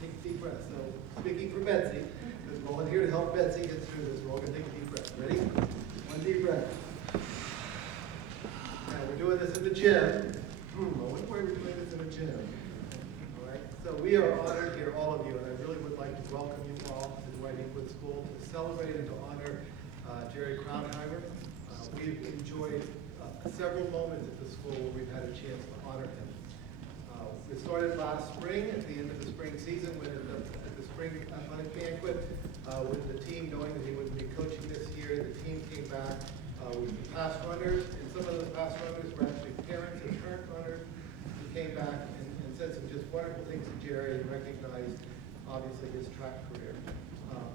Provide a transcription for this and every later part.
take a deep breath. So speaking for Betsy, because we're all here to help Betsy get through this, we're all going to take a deep breath. Ready? One deep breath. Now we're doing this in the gym. I wonder why we're doing this in the gym. All right. So we are honored here, all of you, and I really would like to welcome you all to Dwight Inglewood School to celebrate and to honor Jerry Kraunheimer. We've enjoyed several moments at the school where we've had a chance to honor him. It started last spring, at the end of the spring season, when at the spring athletic banquet, with the team knowing that he wouldn't be coaching this year. The team came back with past runners, and some of those past runners were actually parents of current runners who came back and said some just wonderful things to Jerry and recognized, obviously, his track career.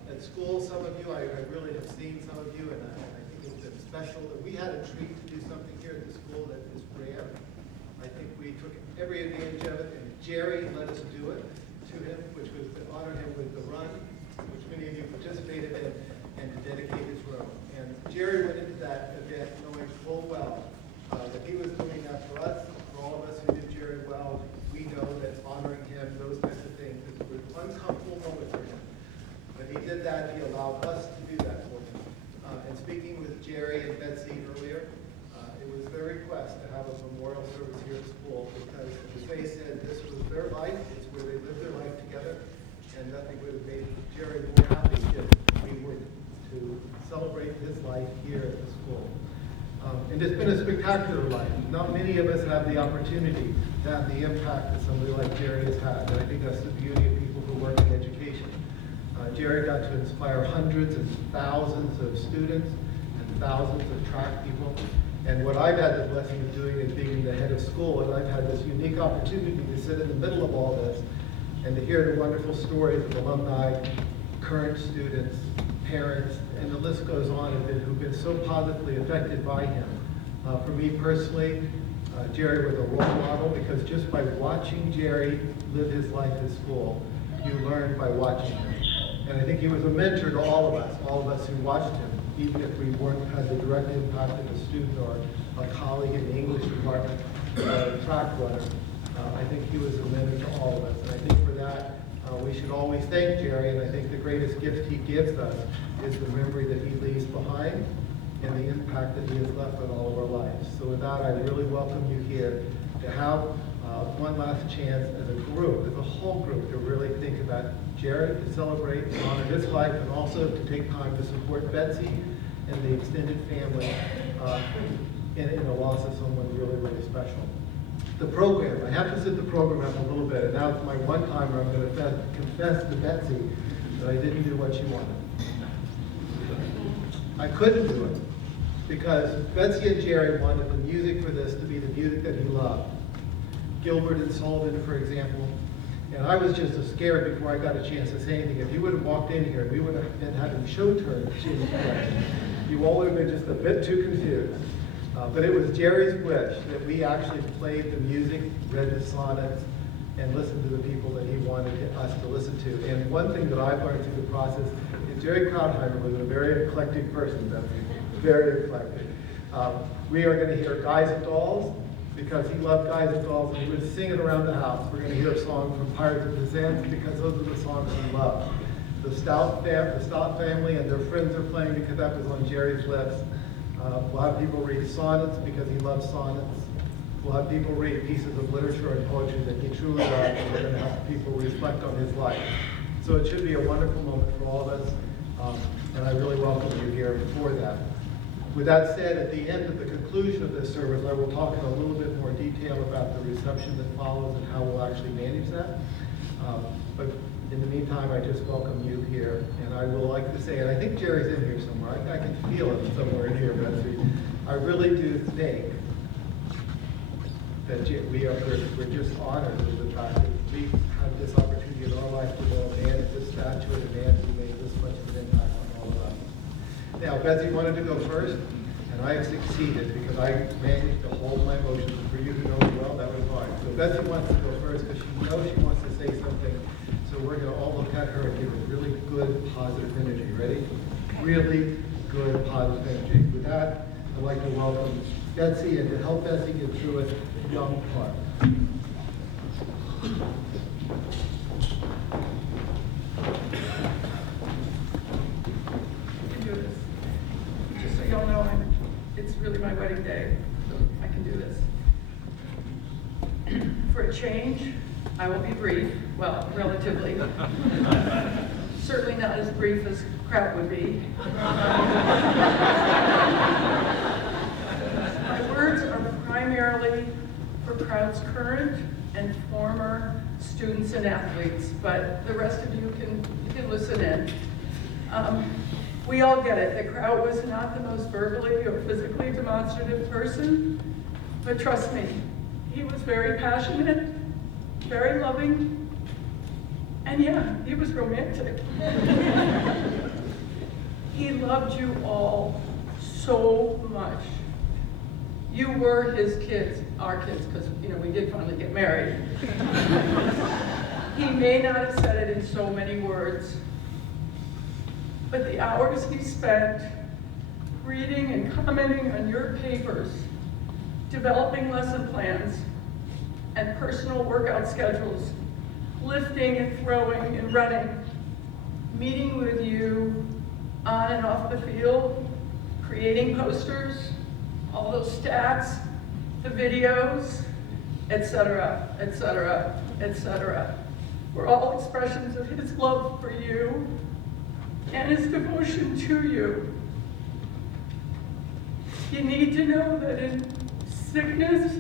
At school, some of you, I really have seen some of you, and I think it's been special that we had a treat to do something here at the school that is rare. I think we took every advantage of it, and Jerry let us do it to him, which was to honor him with the run, which many of you participated in, and to dedicate his room. And Jerry went into that event knowing full well that he was doing that for us, for all of us who knew Jerry well. We know that honoring him, those types of things, was an uncomfortable moment for him. But he did that, he allowed us to do that for him. And speaking with Jerry and Betsy earlier, it was their request to have a memorial service here at school because, as they said, this was their life, it's where they lived their life together, and nothing would have made Jerry more happy if we were to celebrate his life here at the school. And it's been a spectacular life. Not many of us have the opportunity to have the impact that somebody like Jerry has had, and I think that's the beauty of people who work in education. Jerry got to inspire hundreds and thousands of students and thousands of track people. And what I've had the blessing of doing is being the head of school, and I've had this unique opportunity to sit in the middle of all this and to hear the wonderful stories of alumni, current students, parents, and the list goes on who've been so positively affected by him. For me personally, Jerry was a role model because just by watching Jerry live his life at school, you learn by watching him. And I think he was a mentor to all of us who watched him, even if we weren't had the direct impact of a student or a colleague in the English department, track runner. I think he was a mentor to all of us. And I think for that, we should always thank Jerry, and I think the greatest gift he gives us is the memory that he leaves behind and the impact that he has left on all of our lives. So with that, I really welcome you here to have one last chance as a group, as a whole group, to really think about Jerry, to celebrate and honor his life, and also to take time to support Betsy and the extended family in the loss of someone really, really special. The program, I have to set the program up a little bit, and now it's my one time where I'm going to confess to Betsy that I didn't do what she wanted. I couldn't do it because Betsy and Jerry wanted the music for this to be the music that he loved. Gilbert and Sullivan, for example. And I was just as scared before I got a chance to say anything. If you would have walked in here, we would have been having show turns. You all would have been just a bit too confused. But it was Jerry's wish that we actually played the music, read the sonnets, and listened to the people that he wanted us to listen to. And one thing that I've learned through the process is Jerry Kraunheimer was a very eclectic person, very eclectic. We are going to hear Guys and Dolls, because he loved Guys and Dolls, and he would sing it around the house. We're going to hear a song from Pirates of Penzance because those are the songs he loved. The Stout family and their friends are playing because that was on Jerry's list. We'll have people read sonnets because he loves sonnets. We'll have people read pieces of literature and poetry that he truly loved, and we're going to have people reflect on his life. So it should be a wonderful moment for all of us, and I really welcome you here for that. With that said, at the end of the conclusion of this service, I will talk in a little bit more detail about the reception that follows and how we'll actually manage that. But in the meantime, I just welcome you here, and I will like to say, and I think Jerry's in here somewhere. I can feel him somewhere in here, Betsy. I really do think that we're just honored with the fact that we have this opportunity in our life to know a man of this stature, a man who made this much of an impact on all of us. Now, Betsy wanted to go first, and I have succeeded because I managed to hold my emotions. For you who know me well, that was hard. So Betsy wants to go first because she knows she wants to say something. So we're going to all look at her and give her really good, positive energy. Ready? Really good, positive energy. With that, I'd like to welcome Betsy, and to help Betsy get through it, young Clark. I will be brief, well, relatively. Certainly not as brief as Kraut would be. My words are primarily for Kraut's current and former students and athletes, but the rest of you can listen in. We all get it that Kraut was not the most verbally or physically demonstrative person, but trust me, he was very passionate, very loving, and yeah, he was romantic. He loved you all so much. You were his kids, our kids, because we did finally get married. He may not have said it in so many words, but the hours he spent reading and commenting on your papers, developing lesson plans and personal workout schedules, lifting and throwing and running, meeting with you on and off the field, creating posters, all those stats, the videos, etc., etc., etc., were all expressions of his love for you and his devotion to you. You need to know that in sickness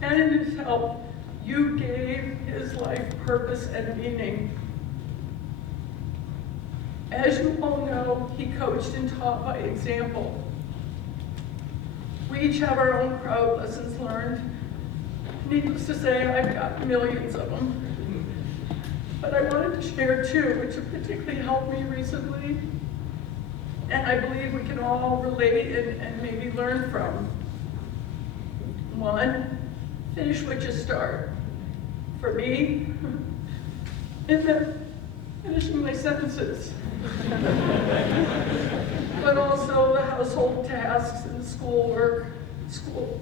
and in his health, you gave his life purpose and meaning. As you all know, he coached and taught by example. We each have our own Kraut lessons learned. Needless to say, I've got millions of them. But I wanted to share two, which have particularly helped me recently, and I believe we can all relate and maybe learn from. One, finish what you start. For me, it meant finishing my sentences. But also the household tasks and schoolwork, school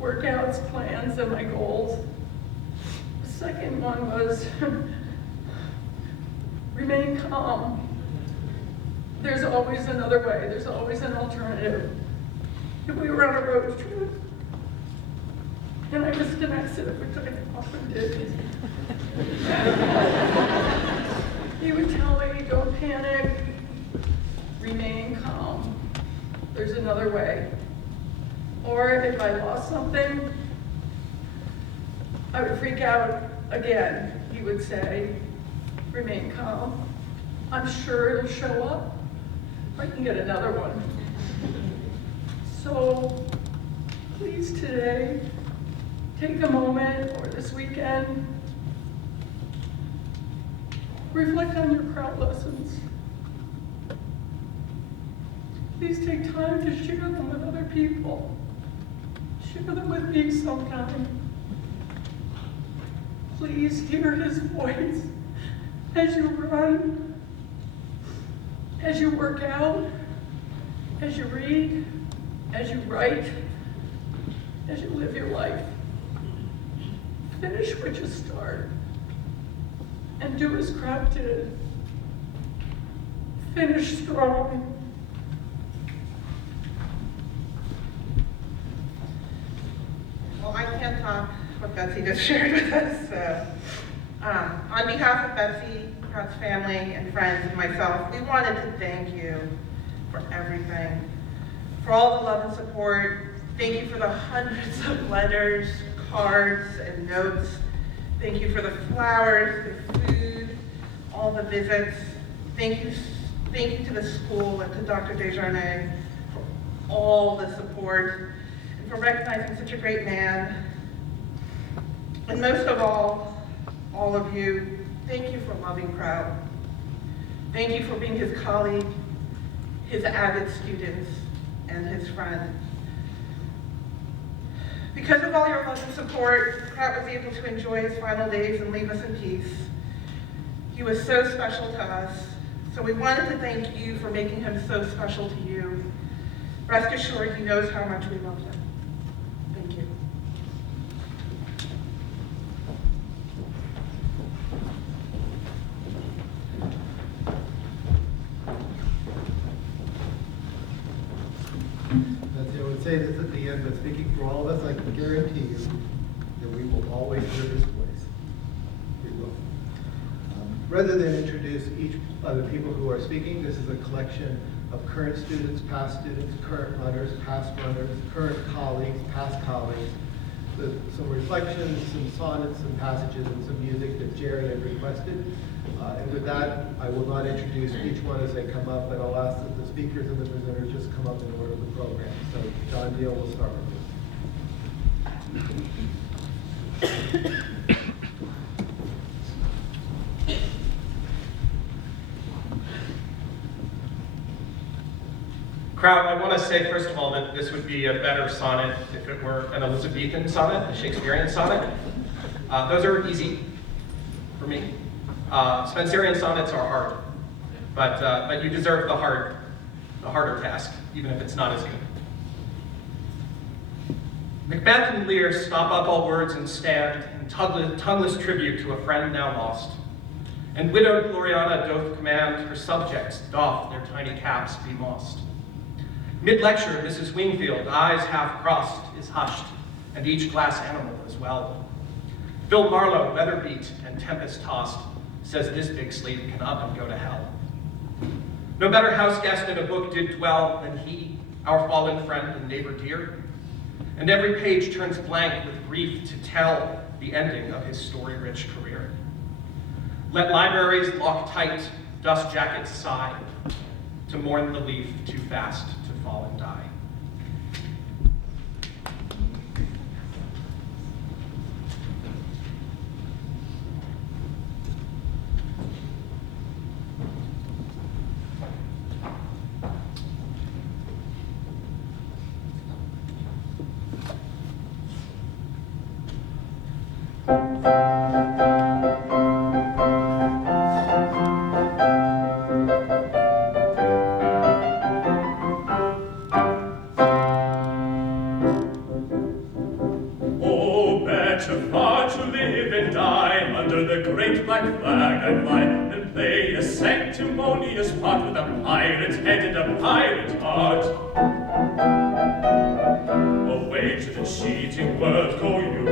workouts, plans, and my goals. The second one was remain calm. There's always another way. There's always an alternative. If we were on a road trip and I missed an exit, which I often did, he would tell me, don't panic, remain calm. There's another way. Or if I lost something, I would freak out again. He would say, remain calm. I'm sure it'll show up. I can get another one. So please today, take a moment or this weekend, reflect on your Kraut lessons. Please take time to share them with other people. Share them with me sometime. Please hear his voice as you run, as you work out, as you read, as you write, as you live your life. Finish what you start and do as Kraut did. Finish strong. Well, I can't top what Betsy just shared with us. So, on behalf of Betsy, Kraut's family and friends and myself, we wanted to thank you for everything, for all the love and support. Thank you for the hundreds of letters, cards, and notes. Thank you for the flowers, the food, all the visits. Thank you to the school and to Dr. Desjardins for all the support and for recognizing such a great man. And most of all of you, thank you for loving Kraut. Thank you for being his colleague, his avid student, and his friend. Because of all your love and support, Kraut was able to enjoy his final days and leave us in peace. He was so special to us, so we wanted to thank you for making him so special to you. Rest assured, he knows how much we love him. Thank you. Betsy, I would say this at the end, but speaking for all of us, I can guarantee you that we will always hear his voice. Rather than introduce each of the people who are speaking, this is a collection of current students, current runners, past runners, current colleagues, past colleagues, with some reflections, some sonnets, some passages, and some music that Jerry had requested. And with that, I will not introduce each one as they come up, but I'll ask that the speakers and the presenters just come up in order of the program. So John Deal will start with you. Crowd, I want to say, first of all, that this would be a better sonnet if it were an Elizabethan sonnet, a Shakespearean sonnet. Those are easy for me. Spenserian sonnets are hard, but you deserve the harder task, even if it's not as good. Macbeth and Lear stop up all words and stand in tongueless tribute to a friend now lost. And widowed Gloriana doth command her subjects doff their tiny caps be mossed. Mid-lecture, Mrs. Wingfield, eyes half crossed, is hushed, and each glass animal is well. Phil Marlowe, weather-beat and tempest-tossed, says this big sleep can up and go to hell. No better house guest in a book did dwell than he, our fallen friend and neighbor dear. And every page turns blank with grief to tell the ending of his story-rich career. Let libraries lock tight, dust jackets sigh, to mourn the leaf too fast to fall and die. Head and a pirate heart. Away to the cheating world go you,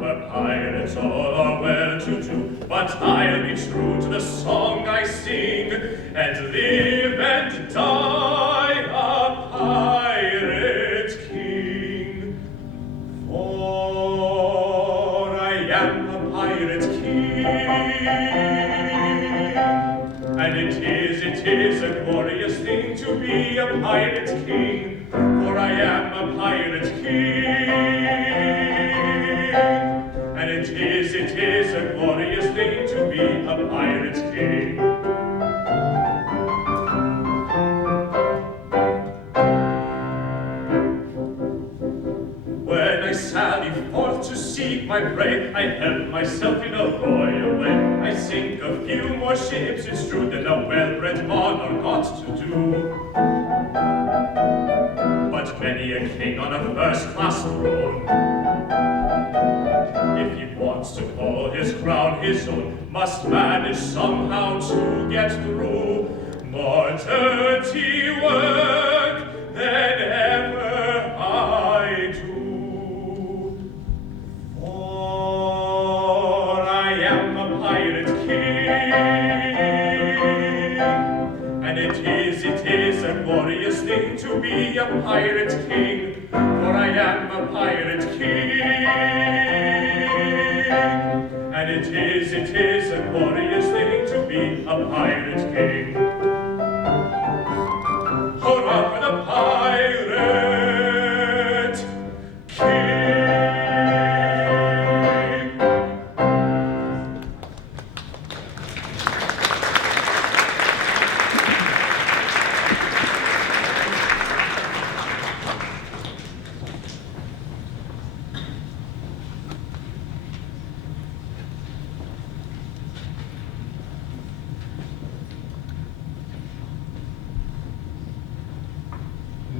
where pirates all are well to do. But I'll be true to the song I sing, and live and die a pirate king. For I am a pirate king. And it is a glorious thing to be a pirate king, for I am a pirate king. And it is a glorious thing to be a pirate king. When I sally forth to seek my prey, I help myself in a royal way. I sink a few more ships, it's true, than a well-bred monarch ought to do. But many a king on a first-class throne, if he wants to call his crown his own, must manage somehow to get through more dirty work than ever I do. For I am a pirate king, and it is a glorious thing to be a pirate king, for I am a pirate king, and it is a glorious thing to be a pirate king. Hurrah for the pirate king!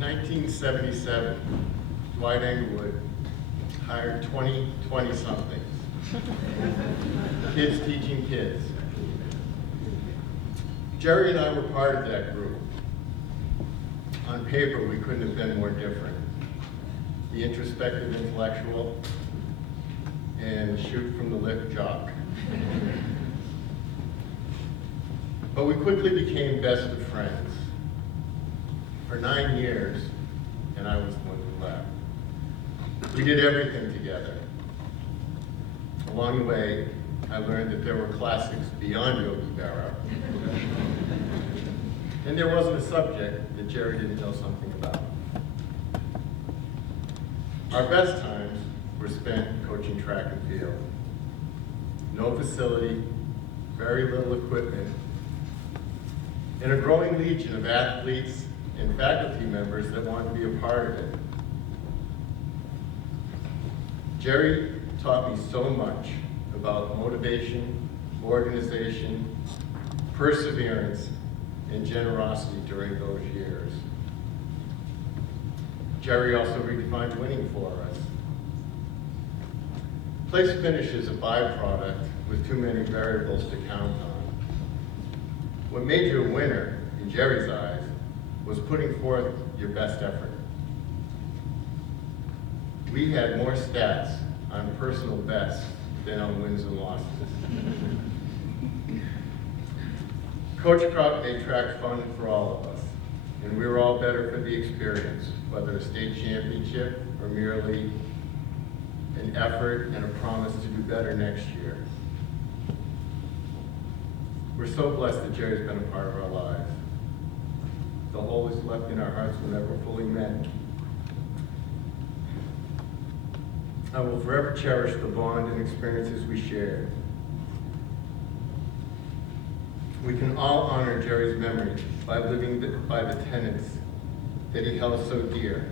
1977, Dwight Englewood hired 20-somethings, kids teaching kids. Jerry and I were part of that group. On paper, we couldn't have been more different. The introspective intellectual and shoot from the lip jock. But we quickly became best of friends. For 9 years, and I was the one who left. We did everything together. Along the way, I learned that there were classics beyond Yogi Berra. And there wasn't a subject that Jerry didn't know something about. Our best times were spent coaching track and field. No facility, very little equipment, and a growing legion of athletes and faculty members that wanted to be a part of it. Jerry taught me so much about motivation, organization, perseverance, and generosity during those years. Jerry also redefined winning for us. Place finish is a byproduct with too many variables to count on. What made you a winner, in Jerry's eyes, was putting forth your best effort. We had more stats on personal bests than on wins and losses. Coach Kraut made track fun for all of us, and we were all better for the experience, whether a state championship or merely an effort and a promise to do better next year. We're so blessed that Jerry's been a part of our lives. The hole is left in our hearts will never fully met. I will forever cherish the bond and experiences we shared. We can all honor Jerry's memory by living by the tenets that he held so dear.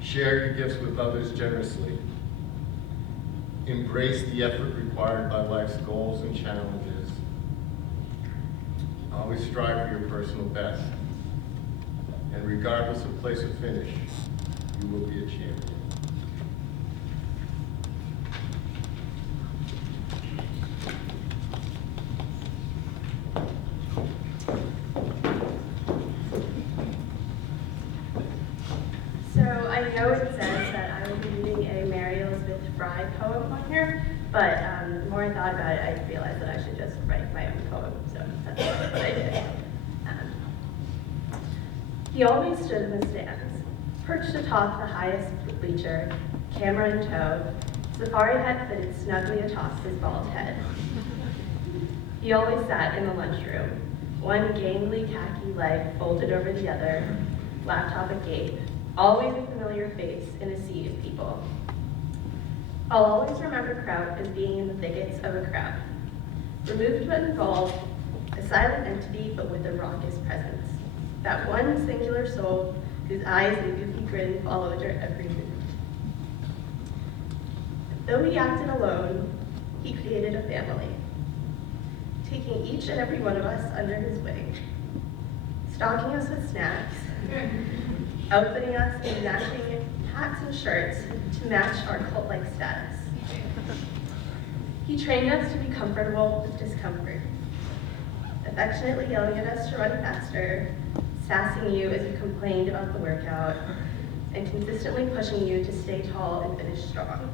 Share your gifts with others generously. Embrace the effort required by life's goals and challenges. Always strive for your personal best. And regardless of place of finish, you will be a champion. So I know it says that I will be reading a Mary Elizabeth Fry poem on here, but the more I thought about it, I realized that I should just write my own poem, so that's what I did. He always stood in the stands, perched atop the highest bleacher, camera in tow, safari hat fitted snugly atop his bald head. He always sat in the lunchroom, one gangly khaki leg folded over the other, laptop agape, always a familiar face in a sea of people. I'll always remember Kraut as being in the thickets of a crowd, removed but involved, a silent entity but with a raucous presence. That one singular soul whose eyes and goofy grin followed her every move. Though he acted alone, he created a family, taking each and every one of us under his wing, stocking us with snacks, outfitting us in matching hats and shirts to match our cult-like status. He trained us to be comfortable with discomfort, affectionately yelling at us to run faster, sassing you as you complained about the workout, and consistently pushing you to stay tall and finish strong.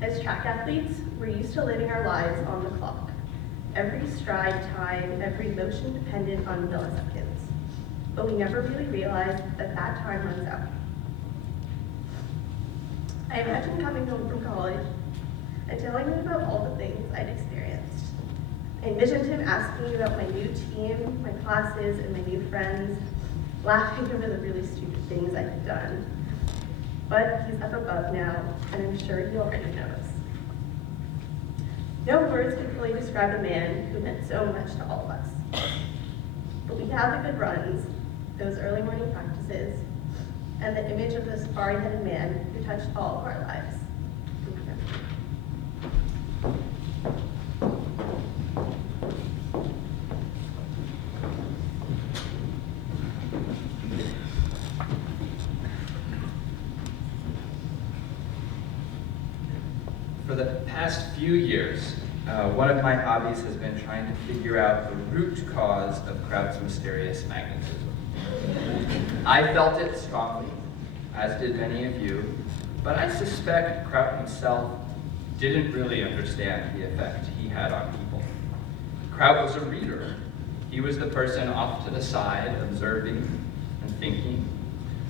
As track athletes, we're used to living our lives on the clock, every stride time, every motion dependent on milliseconds. But we never really realized that that time runs out. I imagine coming home from college and telling him about all the things I'd experienced. I envisioned him asking me about my new team, my classes, and my new friends, laughing over the really stupid things I had done. But he's up above now, and I'm sure he already knows. No words can fully describe a man who meant so much to all of us. But we had the good runs, those early morning practices, and the image of this safari-headed man who touched all of our lives. For the past few years, one of my hobbies has been trying to figure out the root cause of Kraut's mysterious magnetism. I felt it strongly, as did many of you, but I suspect Kraut himself didn't really understand the effect he had on people. Kraut was a reader. He was the person off to the side, observing and thinking.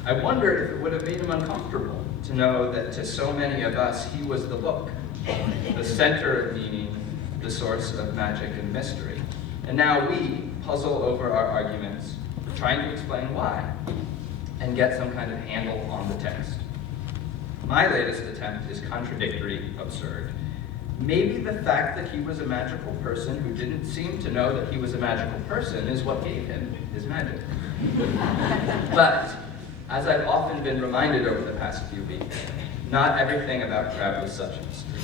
I wonder if it would have made him uncomfortable to know that to so many of us, he was the book, the center of meaning, the source of magic and mystery. And now we puzzle over our arguments, trying to explain why, and get some kind of handle on the text. My latest attempt is contradictory, absurd. Maybe the fact that he was a magical person who didn't seem to know that he was a magical person is what gave him his magic. But, as I've often been reminded over the past few weeks, not everything about Kraut was such a mystery.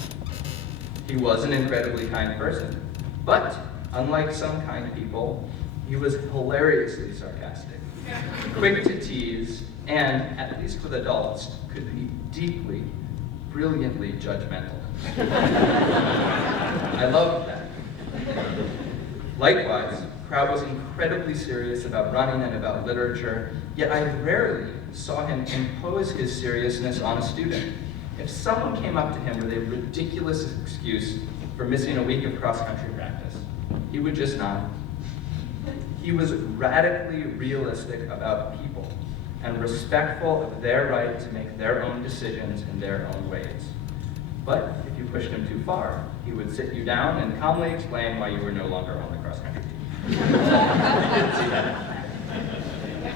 He was an incredibly kind person, but unlike some kind people, he was hilariously sarcastic, quick to tease, and, at least with adults, could be deeply, brilliantly judgmental. I loved that. Likewise, Kraut was incredibly serious about running and about literature, yet I rarely saw him impose his seriousness on a student. If someone came up to him with a ridiculous excuse for missing a week of cross-country practice, he would just nod. He was radically realistic about people and respectful of their right to make their own decisions in their own ways. But if you pushed him too far, he would sit you down and calmly explain why you were no longer on the cross-country team. You didn't see that.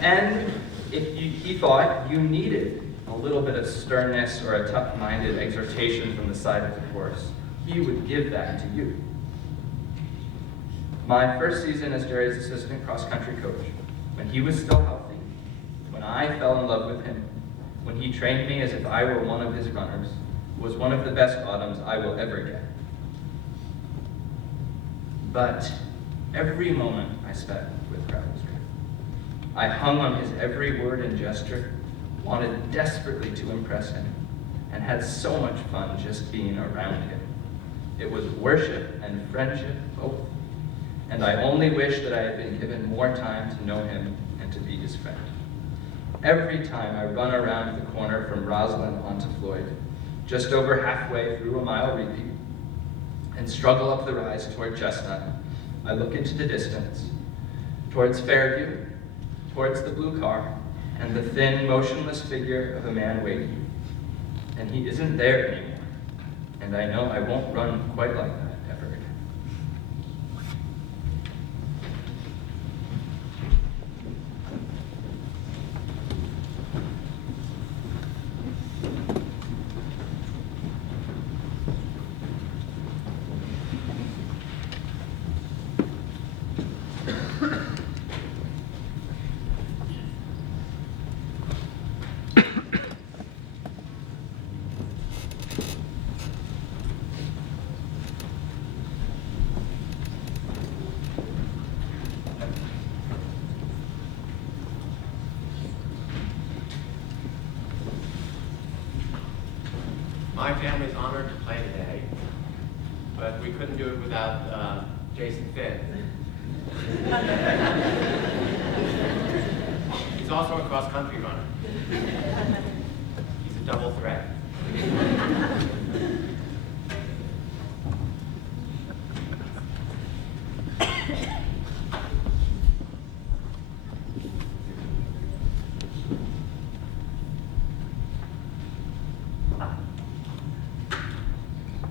And if he thought you needed a little bit of sternness or a tough-minded exhortation from the side of the course, he would give that to you. My first season as Jerry's assistant cross-country coach, when he was still healthy, when I fell in love with him, when he trained me as if I were one of his runners, was one of the best autumns I will ever get. But every moment I spent with Kraut was great. I hung on his every word and gesture, wanted desperately to impress him, and had so much fun just being around him. It was worship and friendship both, and I only wish that I had been given more time to know him and to be his friend. Every time I run around the corner from Roslyn onto Floyd, just over halfway through a mile repeat, and struggle up the rise toward Chestnut, I look into the distance, towards Fairview, towards the blue car, and the thin, motionless figure of a man waiting. And he isn't there anymore, and I know I won't run quite like that ever again. My family's honored to play today, but we couldn't do it without Jason Finn. He's also a cross-country runner. He's a double threat.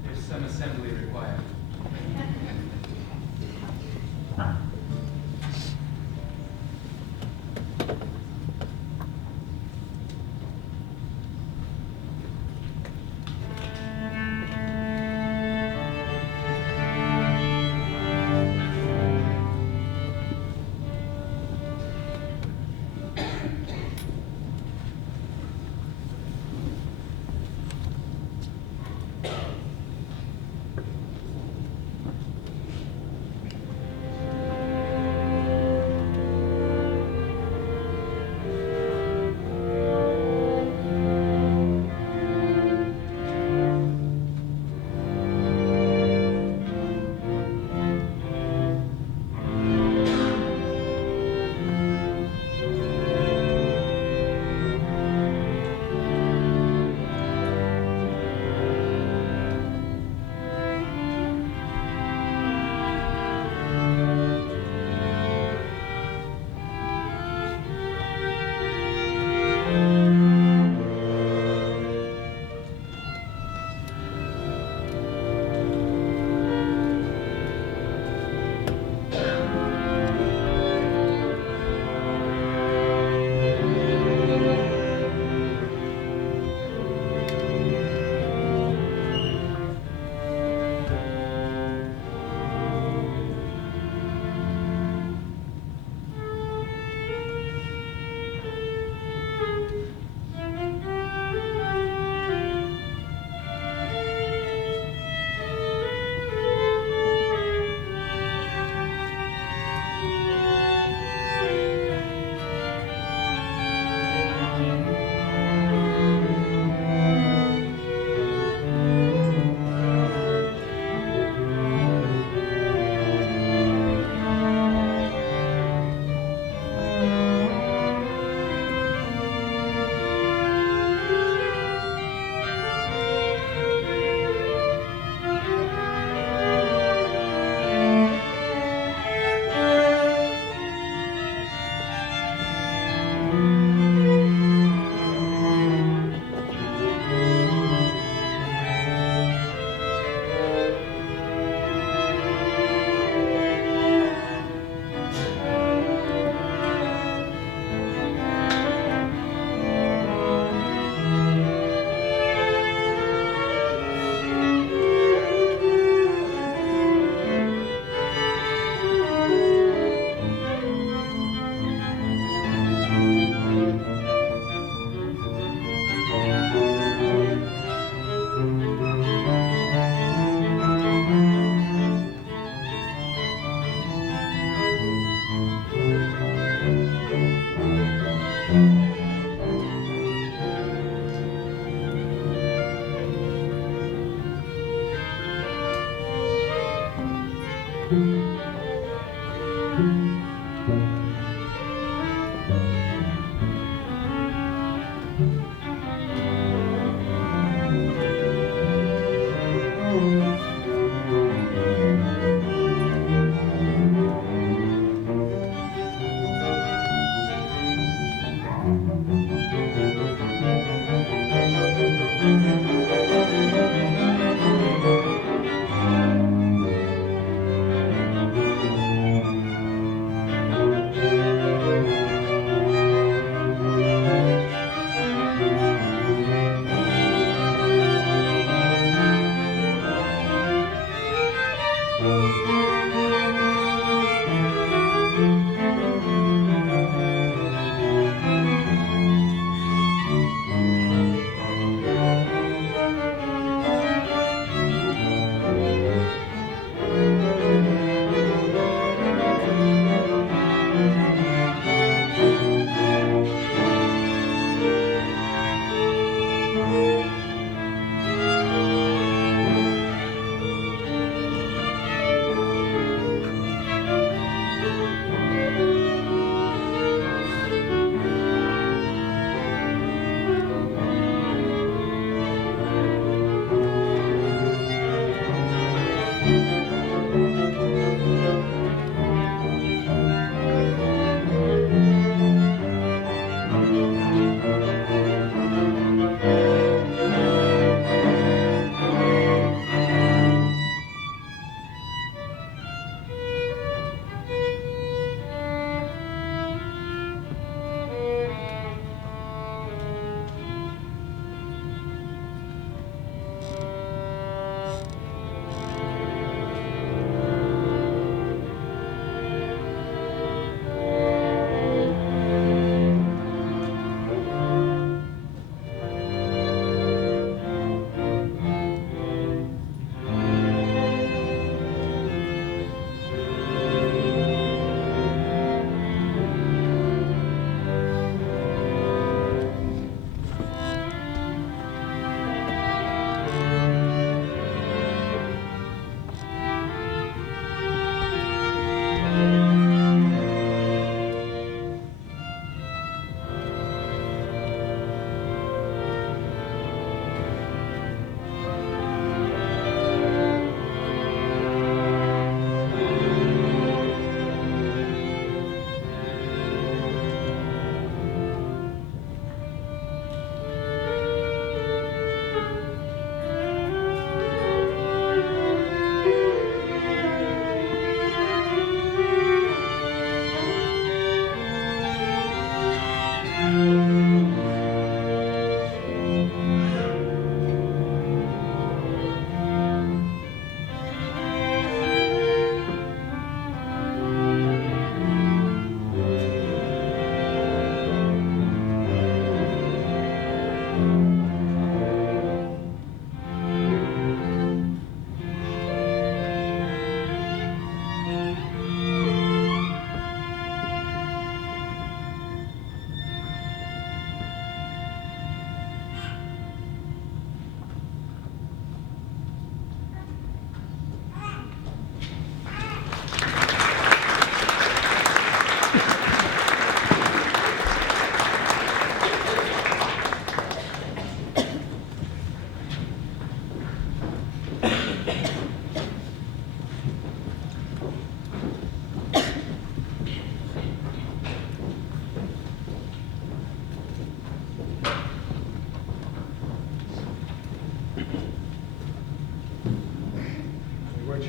There's some assembly required.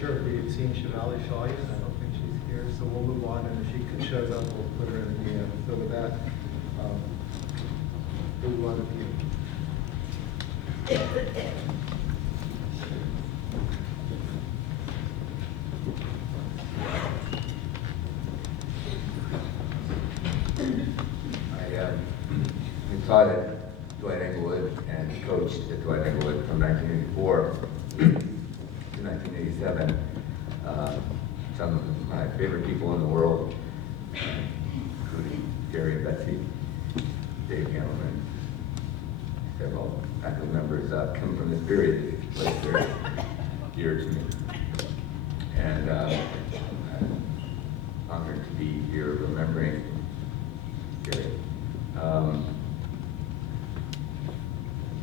sure if we had seen Shivali Shaw yet. I don't think she's here, so we'll move on, and if she shows up, we'll put her in the end. So with that, we'll move on to you. I taught at Dwight Englewood and coached at Dwight Englewood from 1984 to 1987. Some of my favorite people in the world, including Gary and Betsy, Dave Handelman, several faculty members come from this period. It's very dear to me. And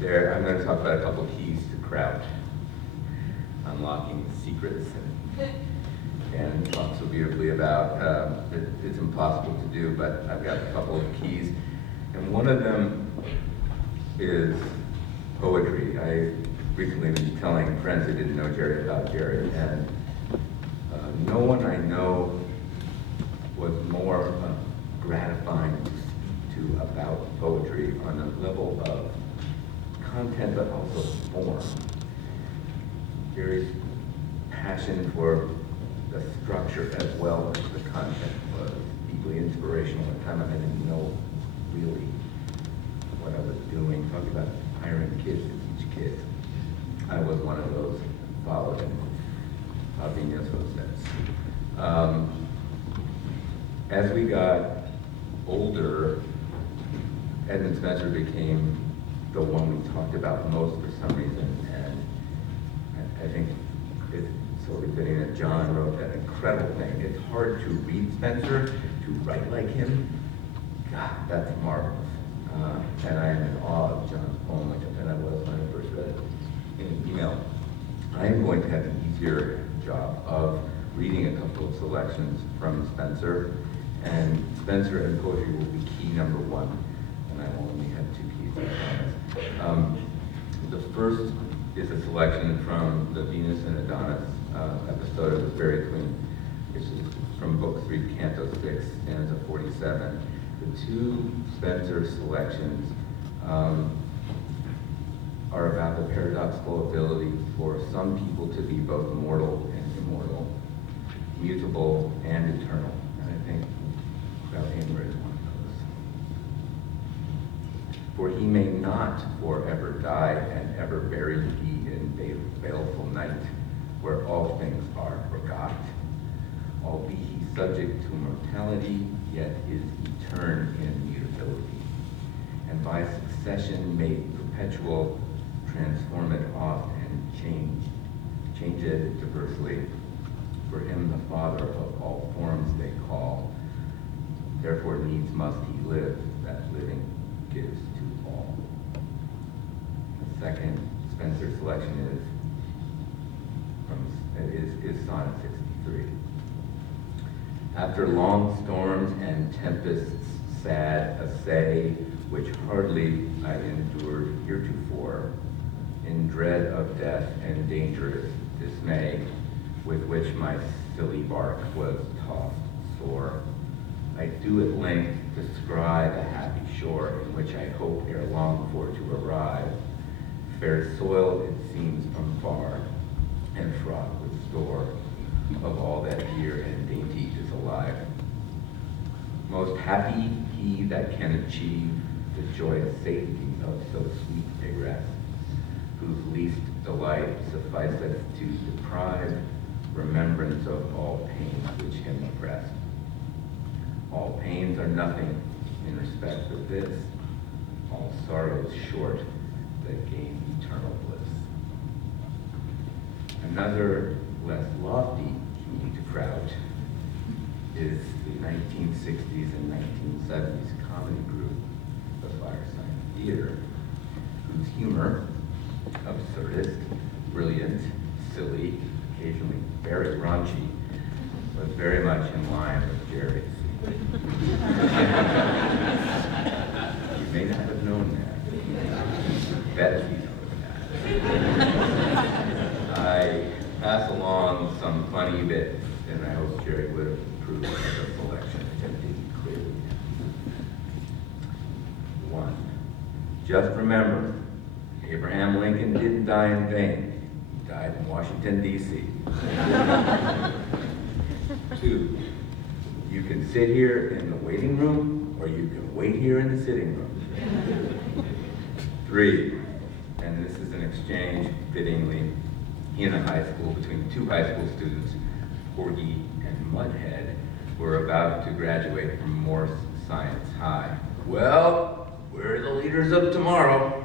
I'm going to talk about a couple of keys to Kraut, unlocking the secrets, and talk so beautifully about it's impossible to do, but I've got a couple of keys, and one of them is poetry. I recently been telling friends who didn't know Jerry about Jerry, and no one I know was more gratifying to speak to about poetry on a level of content, but also form. Jerry's passion for the structure as well as the content was deeply inspirational. At the time, I didn't know really what I was doing. Talking about hiring kids to teach kids. I was one of those followed in Fabinho's footsteps. As we got older, Edmund Spenser became the one we talked about most for some reason, and I think it's sort of fitting that John wrote that incredible thing. It's hard to read Spenser, to write like him. God, that's marvelous. And I am in awe of John's poem, and I was when I first read it in an email. I am going to have the easier job of reading a couple of selections from Spenser, and Spenser and poetry will be key number one, and I will only have two keys, I promise. The first is a selection from the Venus and Adonis episode of The Fairy Queen, which is from Book 3, Canto 6, stanza 47. The two Spenser selections are about the paradoxical ability for some people to be both mortal and immortal, mutable and eternal. And I think Kraut-Hammer is one of those. For he may not forever die and ever buried be in baleful night, where all things are forgot. All be he subject to mortality, yet is etern in mutability. And by succession made perpetual, transform it oft and change it diversely. For him the Father of all forms they call. Therefore needs must he live, that living gives to all. The second Spenser selection is Sonnet 63. After long storms and tempests sad assay, which hardly I endured heretofore, in dread of death and dangerous dismay, with which my silly bark was tossed sore, I do at length describe a happy shore, in which I hope ere long for to arrive. Fair soil it seems from far, and fraught with store of all that dear and dainty is alive. Most happy he that can achieve the joyous safety of so sweet a rest, whose least delight sufficeth to deprive remembrance of all pains which him oppressed. All pains are nothing in respect of this, all sorrows short that gain eternal bliss. Another less lofty key to Kraut is the 1960s and 1970s comedy group, the Fireside Theater, whose humor, absurdist, brilliant, silly, occasionally very raunchy, was very much in line with Jerry's. You may not have known that. Betsy knows that. I pass along some funny bits, and I hope Jerry would have approved of the selection, which I didn't clearly. 1. Just remember, Abraham Lincoln didn't die in vain. He died in Washington, D.C. 2. You can sit here in the waiting room, or you can wait here in the sitting room. 3. And this is an exchange, fittingly, in a high school between two high school students, Porgy and Mudhead, who are about to graduate from Morse Science High. Well, we're the leaders of tomorrow.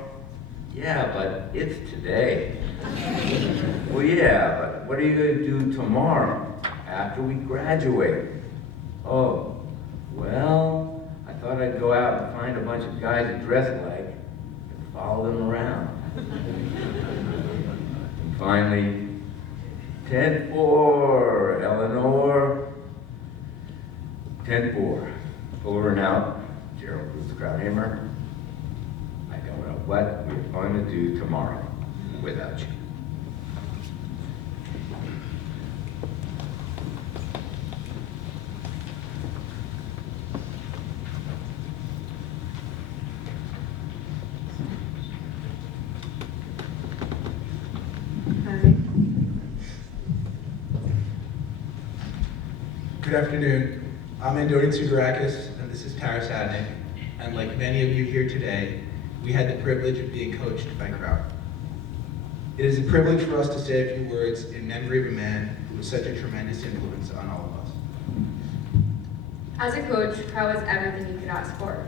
Yeah, but it's today. Well, yeah, but what are you going to do tomorrow after we graduate? Oh, well, I thought I'd go out and find a bunch of guys to dress like and follow them around. And finally, 10-4, Eleanor. 10-4, over and out, Gerald Ruth Krauthammer. I don't know what we're going to do tomorrow without you. Good afternoon. I'm Andonian Sugarakis, and this is Tara Sadnik. And like many of you here today, we had the privilege of being coached by Kraut. It is a privilege for us to say a few words in memory of a man who was such a tremendous influence on all of us. As a coach, Kraut was everything you could ask for.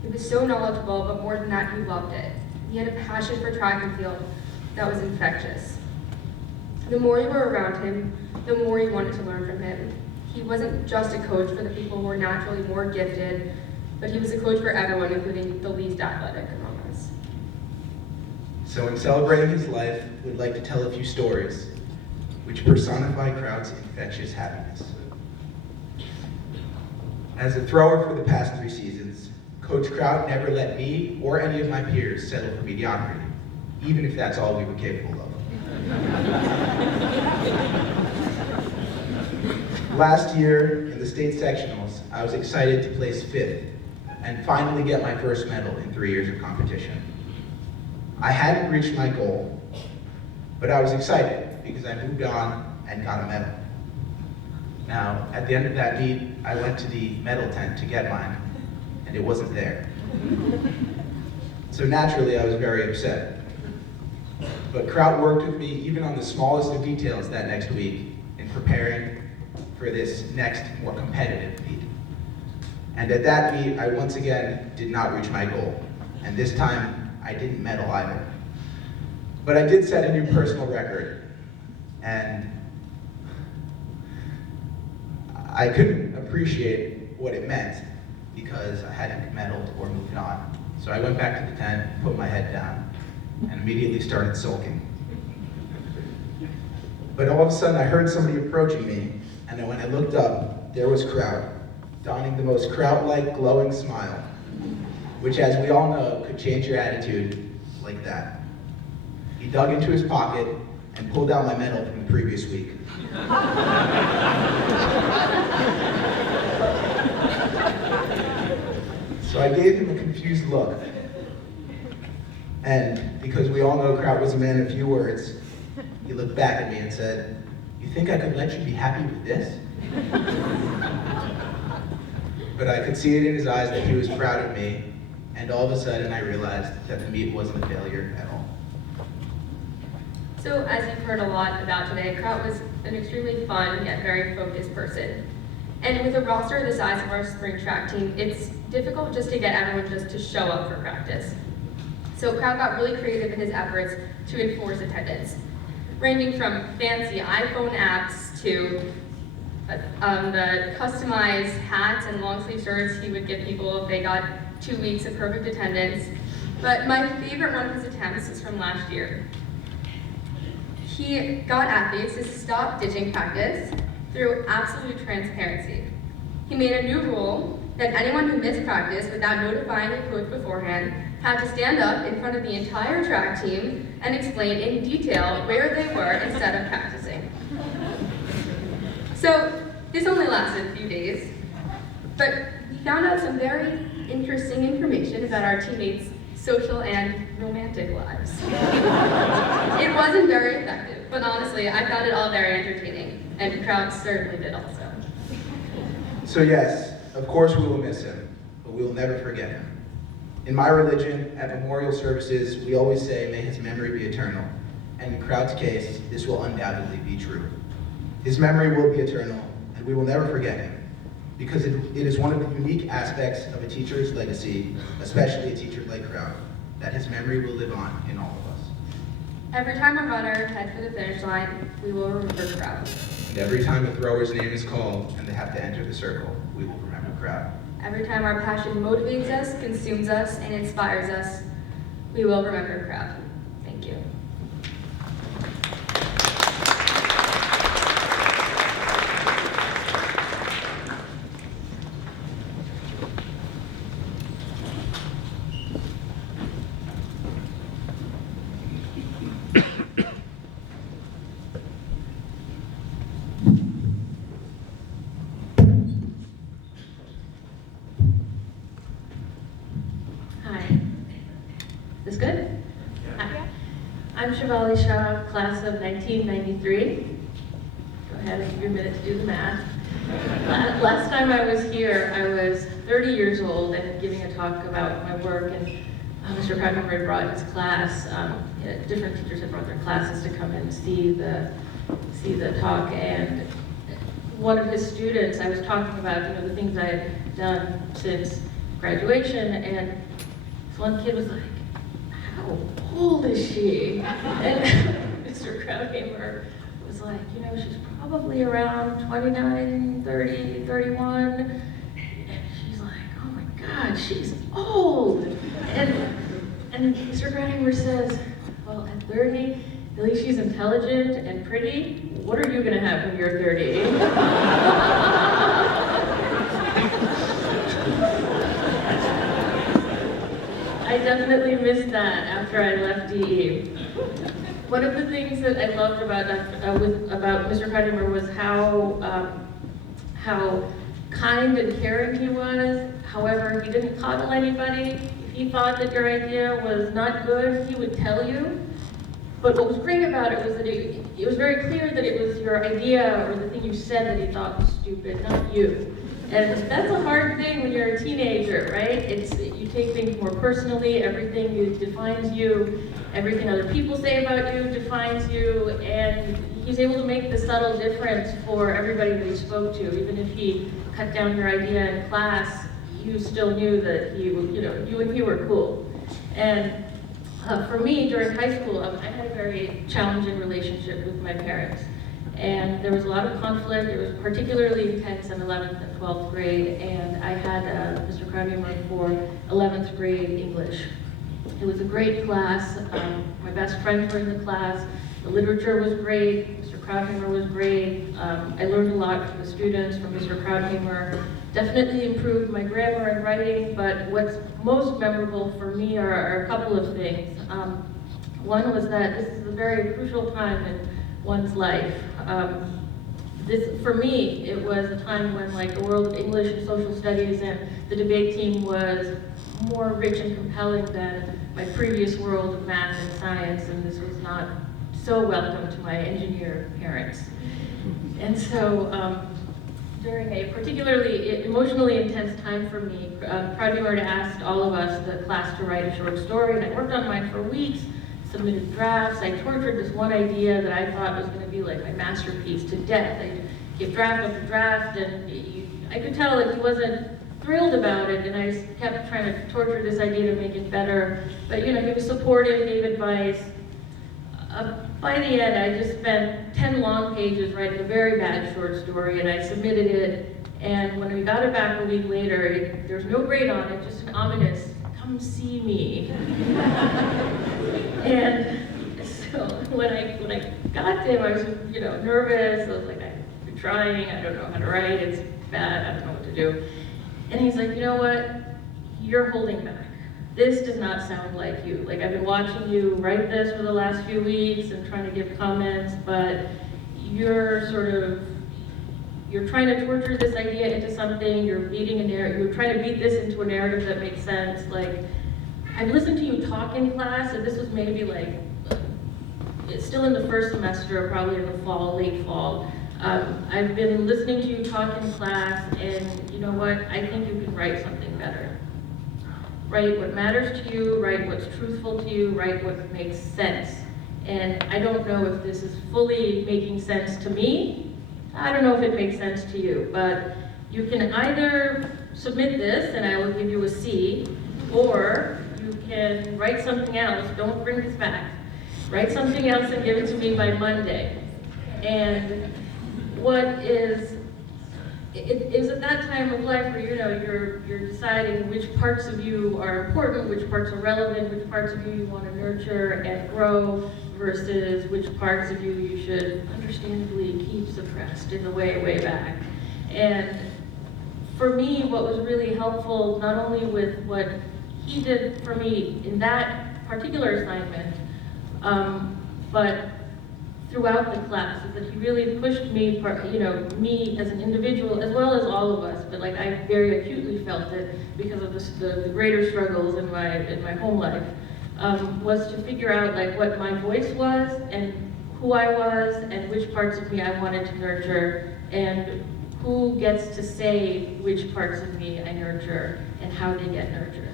He was so knowledgeable, but more than that, he loved it. He had a passion for track and field that was infectious. The more you were around him, the more you wanted to learn from him. He wasn't just a coach for the people who were naturally more gifted, but he was a coach for everyone, including the least athletic among us. So in celebrating his life, we'd like to tell a few stories which personify Kraut's infectious happiness. As a thrower for the past 3 seasons, Coach Kraut never let me or any of my peers settle for mediocrity, even if that's all we were capable of. Last year, in the state sectionals, I was excited to place 5th and finally get my first medal in 3 years of competition. I hadn't reached my goal, but I was excited because I moved on and got a medal. Now, at the end of that meet, I went to the medal tent to get mine, and it wasn't there. So naturally, I was very upset. But Kraut worked with me even on the smallest of details that next week in preparing for this next, more competitive meet. And at that meet, I once again did not reach my goal. And this time, I didn't medal either. But I did set a new personal record. And I couldn't appreciate what it meant because I hadn't medaled or moved on. So I went back to the tent, put my head down, and immediately started sulking. But all of a sudden, I heard somebody approaching me, and when I looked up, there was Kraut, donning the most Kraut-like glowing smile, which, as we all know, could change your attitude like that. He dug into his pocket and pulled out my medal from the previous week. So I gave him a confused look. And because we all know Kraut was a man of few words, he looked back at me and said, "You think I could let you be happy with this?" But I could see it in his eyes that he was proud of me, and all of a sudden I realized that the meet wasn't a failure at all. So as you've heard a lot about today, Kraut was an extremely fun yet very focused person. And with a roster the size of our spring track team, it's difficult just to get everyone just to show up for practice. So Kraut got really creative in his efforts to enforce attendance, ranging from fancy iPhone apps to the customized hats and long sleeve shirts he would give people if they got 2 weeks of perfect attendance. But my favorite one of his attempts is from last year. He got athletes to stop ditching practice through absolute transparency. He made a new rule that anyone who missed practice without notifying the coach beforehand had to stand up in front of the entire track team and explain in detail where they were instead of practicing. So this only lasted a few days, but we found out some very interesting information about our teammates' social and romantic lives. It wasn't very effective, but honestly, I found it all very entertaining, and Kraut certainly did also. So yes, of course we will miss him, but we will never forget him. In my religion, at memorial services, we always say, may his memory be eternal. And in Kraut's case, this will undoubtedly be true. His memory will be eternal, and we will never forget him, because it is one of the unique aspects of a teacher's legacy, especially a teacher like Kraut, that his memory will live on in all of us. Every time a runner heads for the finish line, we will remember Kraut. And every time a thrower's name is called and they have to enter the circle, we will remember Kraut. Every time our passion motivates us, consumes us, and inspires us, We will remember Kraut. Thank you. Hi. Is this good? Hi. I'm Shivali Shah, class of 1993. Go ahead and give you a minute to do the math. Last time I was here, I was 30 years old and giving a talk about my work, and Mr. Krauthammer had brought his class. Different teachers had brought their classes to come and see the talk, and one of his students, I was talking about the things I had done since graduation, and this one kid was like, "How old is she?" And Mr. Krauthammer was like, "She's probably around 29, 30, 31. And she's like, "Oh my God, she's old." And Mr. Krauthammer says, "Well, at 30, at least she's intelligent and pretty. What are you gonna have when you're 30? I definitely missed that after I left DE. One of the things that I loved about Mr. Krauthammer was how kind and caring he was. However, he didn't coddle anybody. If he thought that your idea was not good, he would tell you. But what was great about it was that it was very clear that it was your idea or the thing you said that he thought was stupid, not you. And that's a hard thing when you're a teenager, right? You take things more personally, everything defines you, everything other people say about you defines you, and he's able to make the subtle difference for everybody that he spoke to. Even if he cut down your idea in class, you still knew that you and he were cool. And for me, during high school, I had a very challenging relationship with my parents. And there was a lot of conflict. It was particularly intense in 11th and 12th grade, and I had Mr. Krauthammer for 11th grade English. It was a great class. My best friends were in the class. The literature was great. Mr. Krauthammer was great. I learned a lot from the students, from Mr. Krauthammer. Definitely improved my grammar and writing, but what's most memorable for me are a couple of things. One was that this is a very crucial time in one's life. For me, it was a time when the world of English and social studies and the debate team was more rich and compelling than my previous world of math and science, and this was not so welcome to my engineer parents. And so during a particularly emotionally intense time for me, Krauthammer had asked all of us, the class, to write a short story, and I worked on mine for weeks, submitted drafts. I tortured this one idea that I thought was going to be my masterpiece to death. I gave draft after draft, and I could tell that he wasn't thrilled about it, and I kept trying to torture this idea to make it better. But he was supportive, gave advice. By the end, I just spent 10 long pages writing a very bad short story, and I submitted it. And when we got it back a week later, there's no grade on it, just an ominous, "Come see me." And so when I got to him, I was nervous. I was like, "I've been trying. I don't know how to write. It's bad. I don't know what to do." And he's like, "You know what? You're holding back. This does not sound like you. I've been watching you write this for the last few weeks and trying to give comments, but you're trying to torture this idea into something. You're trying to beat this into a narrative that makes sense. I've listened to you talk in class, and this was maybe it's still in the first semester, probably in the fall, late fall. I've been listening to you talk in class, and you know what? I think you can write something better. Write what matters to you, write what's truthful to you, write what makes sense. And I don't know if this is fully making sense to me. I don't know if it makes sense to you, but you can either submit this and I will give you a C, or you can write something else. Don't bring this back. Write something else and give it to me by Monday. And what is it was at that time of life where, you know, you're deciding which parts of you are important, which parts are relevant, which parts of you want to nurture and grow, versus which parts of you you should understandably keep suppressed in the way back. And for me, what was really helpful, not only with what he did for me in that particular assignment, but throughout the class, is that he really pushed me, you know, me as an individual, as well as all of us, but like I very acutely felt it because of the greater struggles in my home life, was to figure out like what my voice was and who I was and which parts of me I wanted to nurture and who gets to say which parts of me I nurture and how they get nurtured.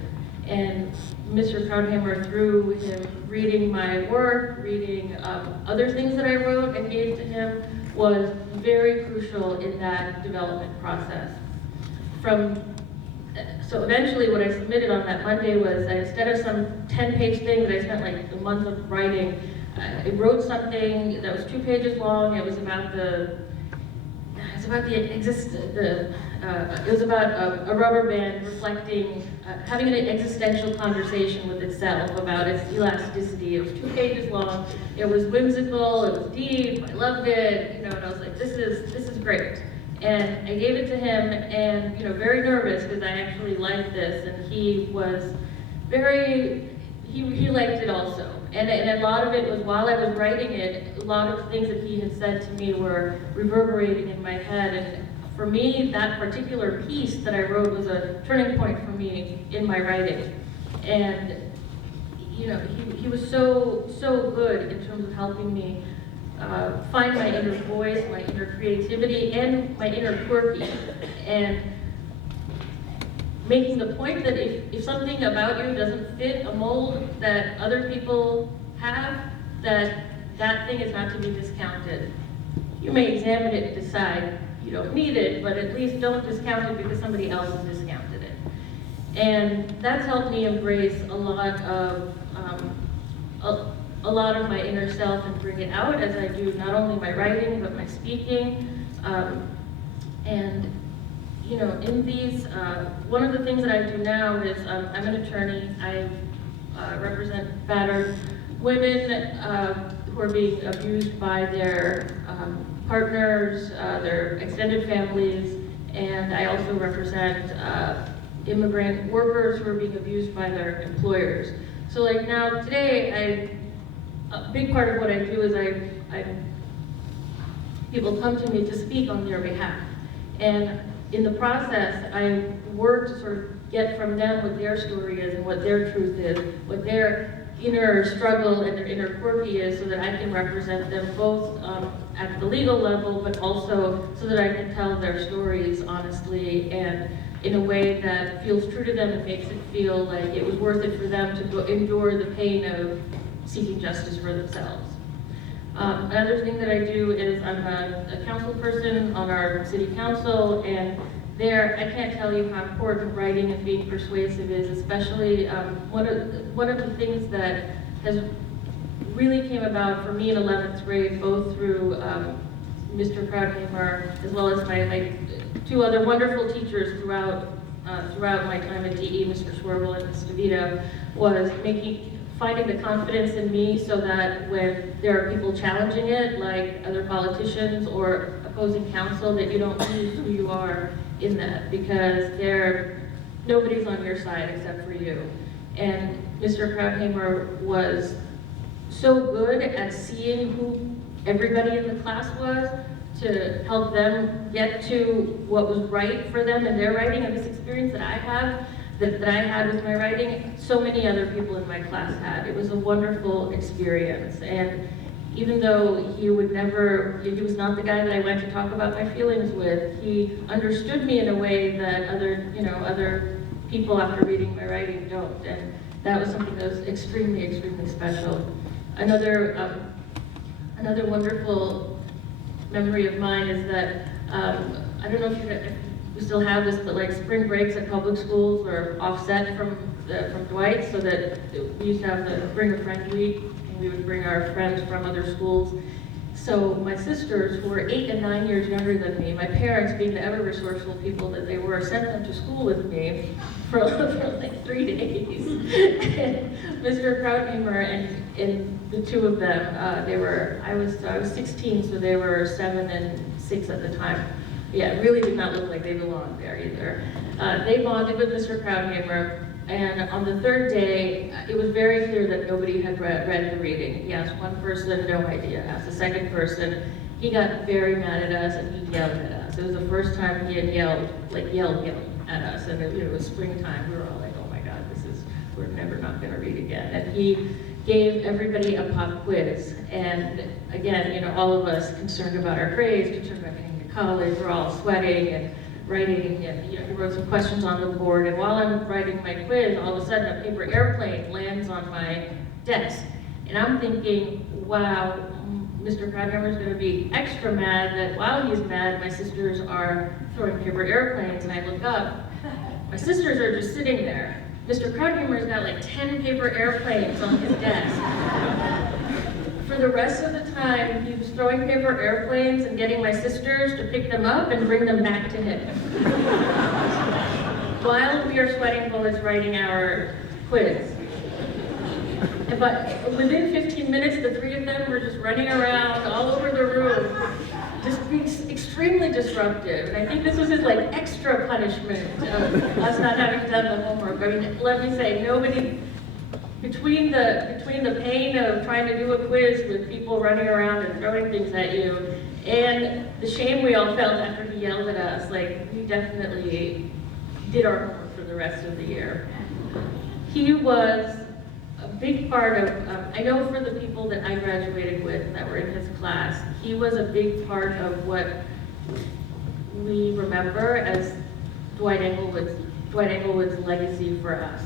And Mr. Krauthammer, through him reading my work, reading other things that I wrote and gave to him, was very crucial in that development process. So eventually what I submitted on that Monday was that instead of some 10-page thing that I spent like a month of writing, I wrote something that was 2 pages long. It was about a rubber band reflecting, having an existential conversation with itself about its elasticity. It was 2 pages long. It was whimsical. It was deep. I loved it. You know, and I was like, this is great. And I gave it to him, and you know, very nervous because I actually liked this, and he was he liked it also. And a lot of it was, while I was writing it, a lot of the things that he had said to me were reverberating in my head. And for me, that particular piece that I wrote was a turning point for me in my writing. And you know, he was so good in terms of helping me find my inner voice, my inner creativity, and my inner quirky. And making the point that if something about you doesn't fit a mold that other people have, that thing is not to be discounted. You may examine it and decide you don't need it, but at least don't discount it because somebody else has discounted it. And that's helped me embrace a lot of my inner self and bring it out as I do not only my writing, but my speaking. And you know, in these, one of the things that I do now is I'm an attorney. I represent battered women who are being abused by their partners, their extended families, and I also represent immigrant workers who are being abused by their employers. So like now, today, a big part of what I do is people come to me to speak on their behalf. And in the process, I work to sort of get from them what their story is and what their truth is, what their inner struggle and their inner quirky is, so that I can represent them both at the legal level, but also so that I can tell their stories honestly and in a way that feels true to them and makes it feel like it was worth it for them to endure the pain of seeking justice for themselves. Another thing that I do is I'm a council person on our city council, and there I can't tell you how important writing and being persuasive is, especially one of the things that has really came about for me in 11th grade, both through Mr. Krauthammer as well as my 2 other wonderful teachers throughout my time at DE, Mr. Swervel and Ms. DeVito, was finding the confidence in me so that when there are people challenging it, like other politicians or opposing counsel, that you don't lose who you are in that, because nobody's on your side except for you. And Mr. Krauthammer was so good at seeing who everybody in the class was to help them get to what was right for them in their writing, and this experience that I have, that I had with my writing, so many other people in my class had. It was a wonderful experience. And even though he was not the guy that I went to talk about my feelings with, he understood me in a way that other people after reading my writing don't. And that was something that was extremely, extremely special. Another wonderful memory of mine is that, I don't know if we still have this, but like spring breaks at public schools are offset from Dwight, so that we used to have the Bring a Friend Week, and we would bring our friends from other schools. So my sisters, who were 8 and 9 years younger than me, my parents, being the ever resourceful people that they were, sent them to school with me for like 3 days. And Mr. Krauthammer and the two of them, I was 16, so they were 7 and 6 at the time. Yeah, it really did not look like they belonged there either. They bonded with Mr. Krauthammer, and on the 3rd day, it was very clear that nobody had read the reading. He asked one person, no idea. Asked the second person, he got very mad at us and he yelled at us. It was the first time he had yelled at us, and it was springtime. We were all like, oh my God, we're never not gonna read again. And he gave everybody a pop quiz. And again, all of us concerned about our grades, concerned about getting to college, we're all sweating and writing, and he wrote some questions on the board, and while I'm writing my quiz, all of a sudden a paper airplane lands on my desk. And I'm thinking, wow, Mr. Krauthammer is going to be extra mad that while he's mad, my sisters are throwing paper airplanes, and I look up. My sisters are just sitting there. Mr. Krauthammer's got like 10 paper airplanes on his desk. For the rest of the time, he was throwing paper airplanes and getting my sisters to pick them up and bring them back to him. While we are sweating bullets writing our quiz. But within 15 minutes, the 3 of them were just running around all over the room, just being extremely disruptive. And I think this was his like extra punishment of us not having done the homework. I mean, let me say, nobody, between the pain of trying to do a quiz with people running around and throwing things at you, and the shame we all felt after he yelled at us, like, we definitely did our homework for the rest of the year. He was a big part of, I know for the people that I graduated with that were in his class, he was a big part of what we remember as Dwight Englewood's legacy for us.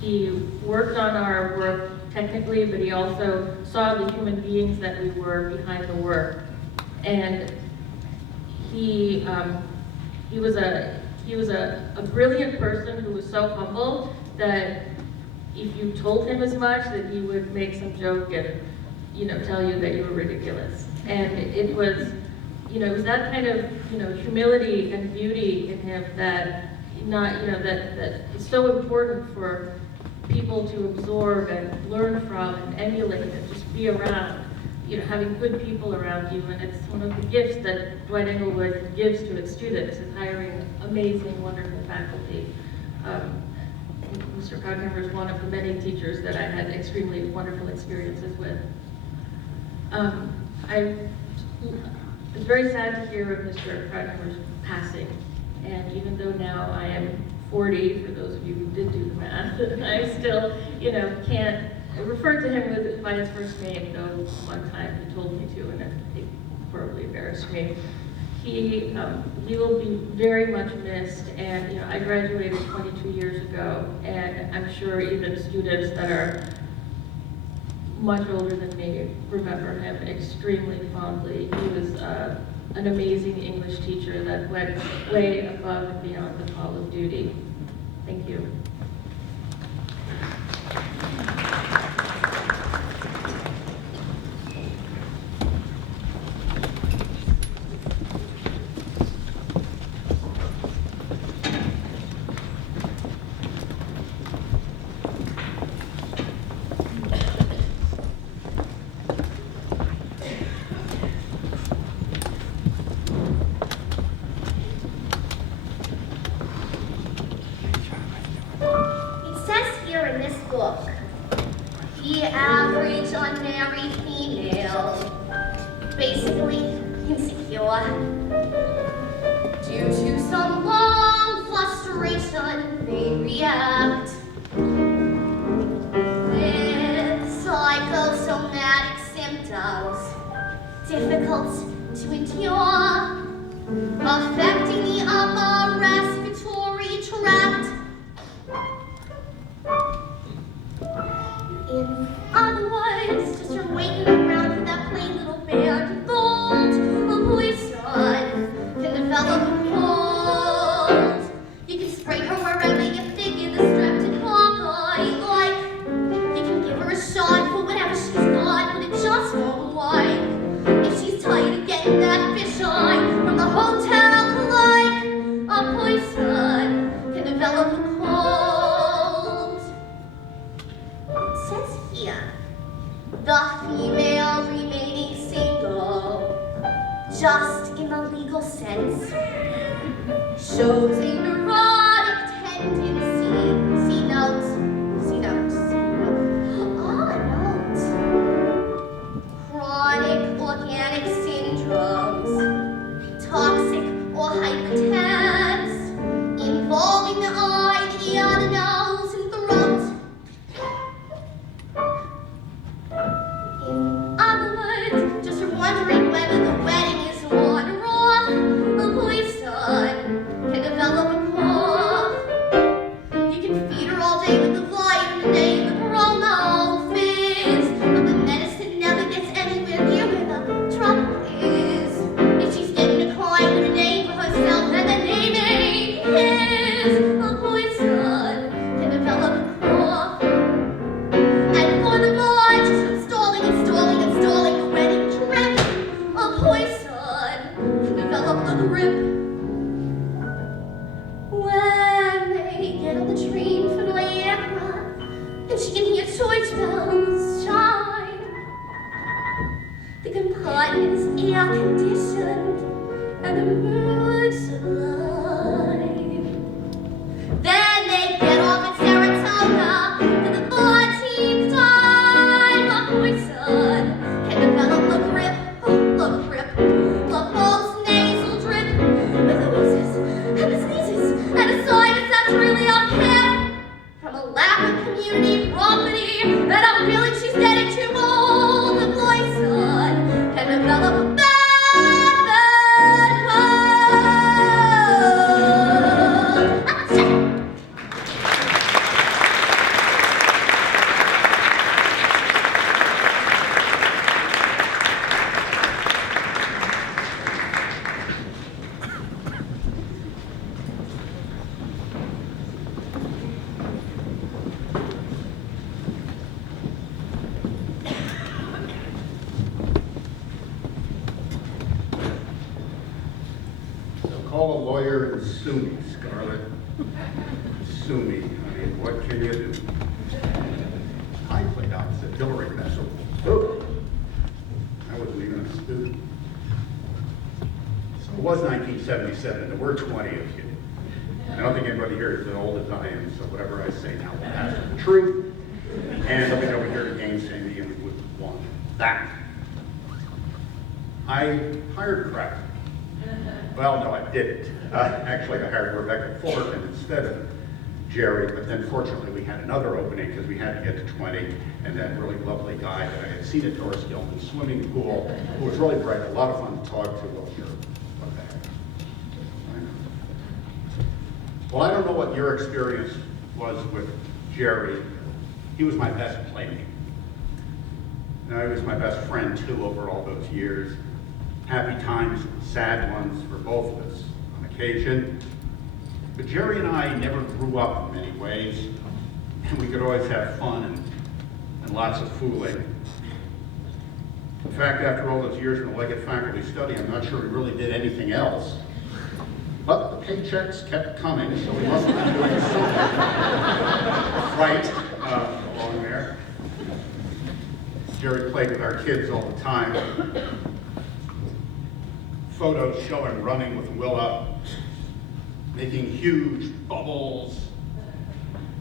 He worked on our work technically, but he also saw the human beings that we were behind the work. And he was a brilliant person who was so humble that if you told him as much, that he would make some joke and tell you that you were ridiculous. And it was that kind of humility and beauty in him that that is so important for people to absorb and learn from and emulate and just be around, having good people around you. And it's one of the gifts that Dwight Englewood gives to its students, is hiring amazing, wonderful faculty. Mr. Krauthammer is one of the many teachers that I had extremely wonderful experiences with. I was very sad to hear of Mr. Krauthammer's passing, and even though now I am 40, for those of you who did do the math, I still, can't refer to him by his first name, though one time he told me to, and it horribly embarrassed me. He will be very much missed, and I graduated 22 years ago, and I'm sure even students that are much older than me remember him extremely fondly. He was an amazing English teacher that went way above and beyond the call of duty. Thank you. The average unmarried female, basically insecure. Due to some long frustration, they react with psychosomatic symptoms, difficult to endure, affecting the upper respiratory tract. In other words, just you're waiting around for that plain little band of gold. A poison can develop a cold. You can spray her wherever you think in the strep and Hawkeye. Like, you can give her a shot for whatever she's got, but it just won't work. just in the legal sense, shows a neurotic tendency. See notes, see notes. Ah, notes. Chronic organic syndromes, toxic or hypertense, involving the eye, the ear, the nose, and throat. In other words, just wondering whether the wedding is on or off, a boy's son can develop a cough. You can feed her all day with the vitamin A, the Bromo fizz, but the medicine never gets anywhere near where the trouble is. If she's getting a kind of a name for herself, and the name ain't his, a boy's son can develop a cough. And for the boy, just installing the wedding dress, a boy's son can develop the grip. When they get on the train for Niagara, and she can hear church bells chime, the compartment is air conditioned, and the birds alive. Then they get off at Saratoga for the 14th time. A boy's son can develop a grip, a false nasal drip, with the wheezes and the sneezes and a sinus that's really uphill from a lack of community property and a feeling she's getting too old. The boy's son can develop a bad cold. Achoo! So call a lawyer and sue me, Scarlett. Sue me. I mean, what can you do? I played opposite Hillary Messel. Oh, I wasn't even a student. So it was 1977, and there were 20 of you. I don't think anybody here is as old as I am, so whatever I say now will pass for the truth. And nobody over here to gainsay me, and we wouldn't want that. I hired Kraft. Well, no, I didn't. Actually, I hired Rebecca Fullerton instead of Jerry, but then fortunately we had another opening because we had to get to 20, and that really lovely guy that I had seen at Doris Gilman swimming pool, who was really bright, a lot of fun to talk to. Well, sure, what the heck. I know. Well, I don't know what your experience was with Jerry. He was my best playmate. Now, he was my best friend, too, over all those years. Happy times, sad ones for both of us on occasion. But Jerry and I never grew up in many ways, and we could always have fun and lots of fooling. In fact, after all those years in the Leggett faculty study, I'm not sure we really did anything else. But the paychecks kept coming, so we must have been doing something right along there. Jerry played with our kids all the time. Photos show him running with Willa, making huge bubbles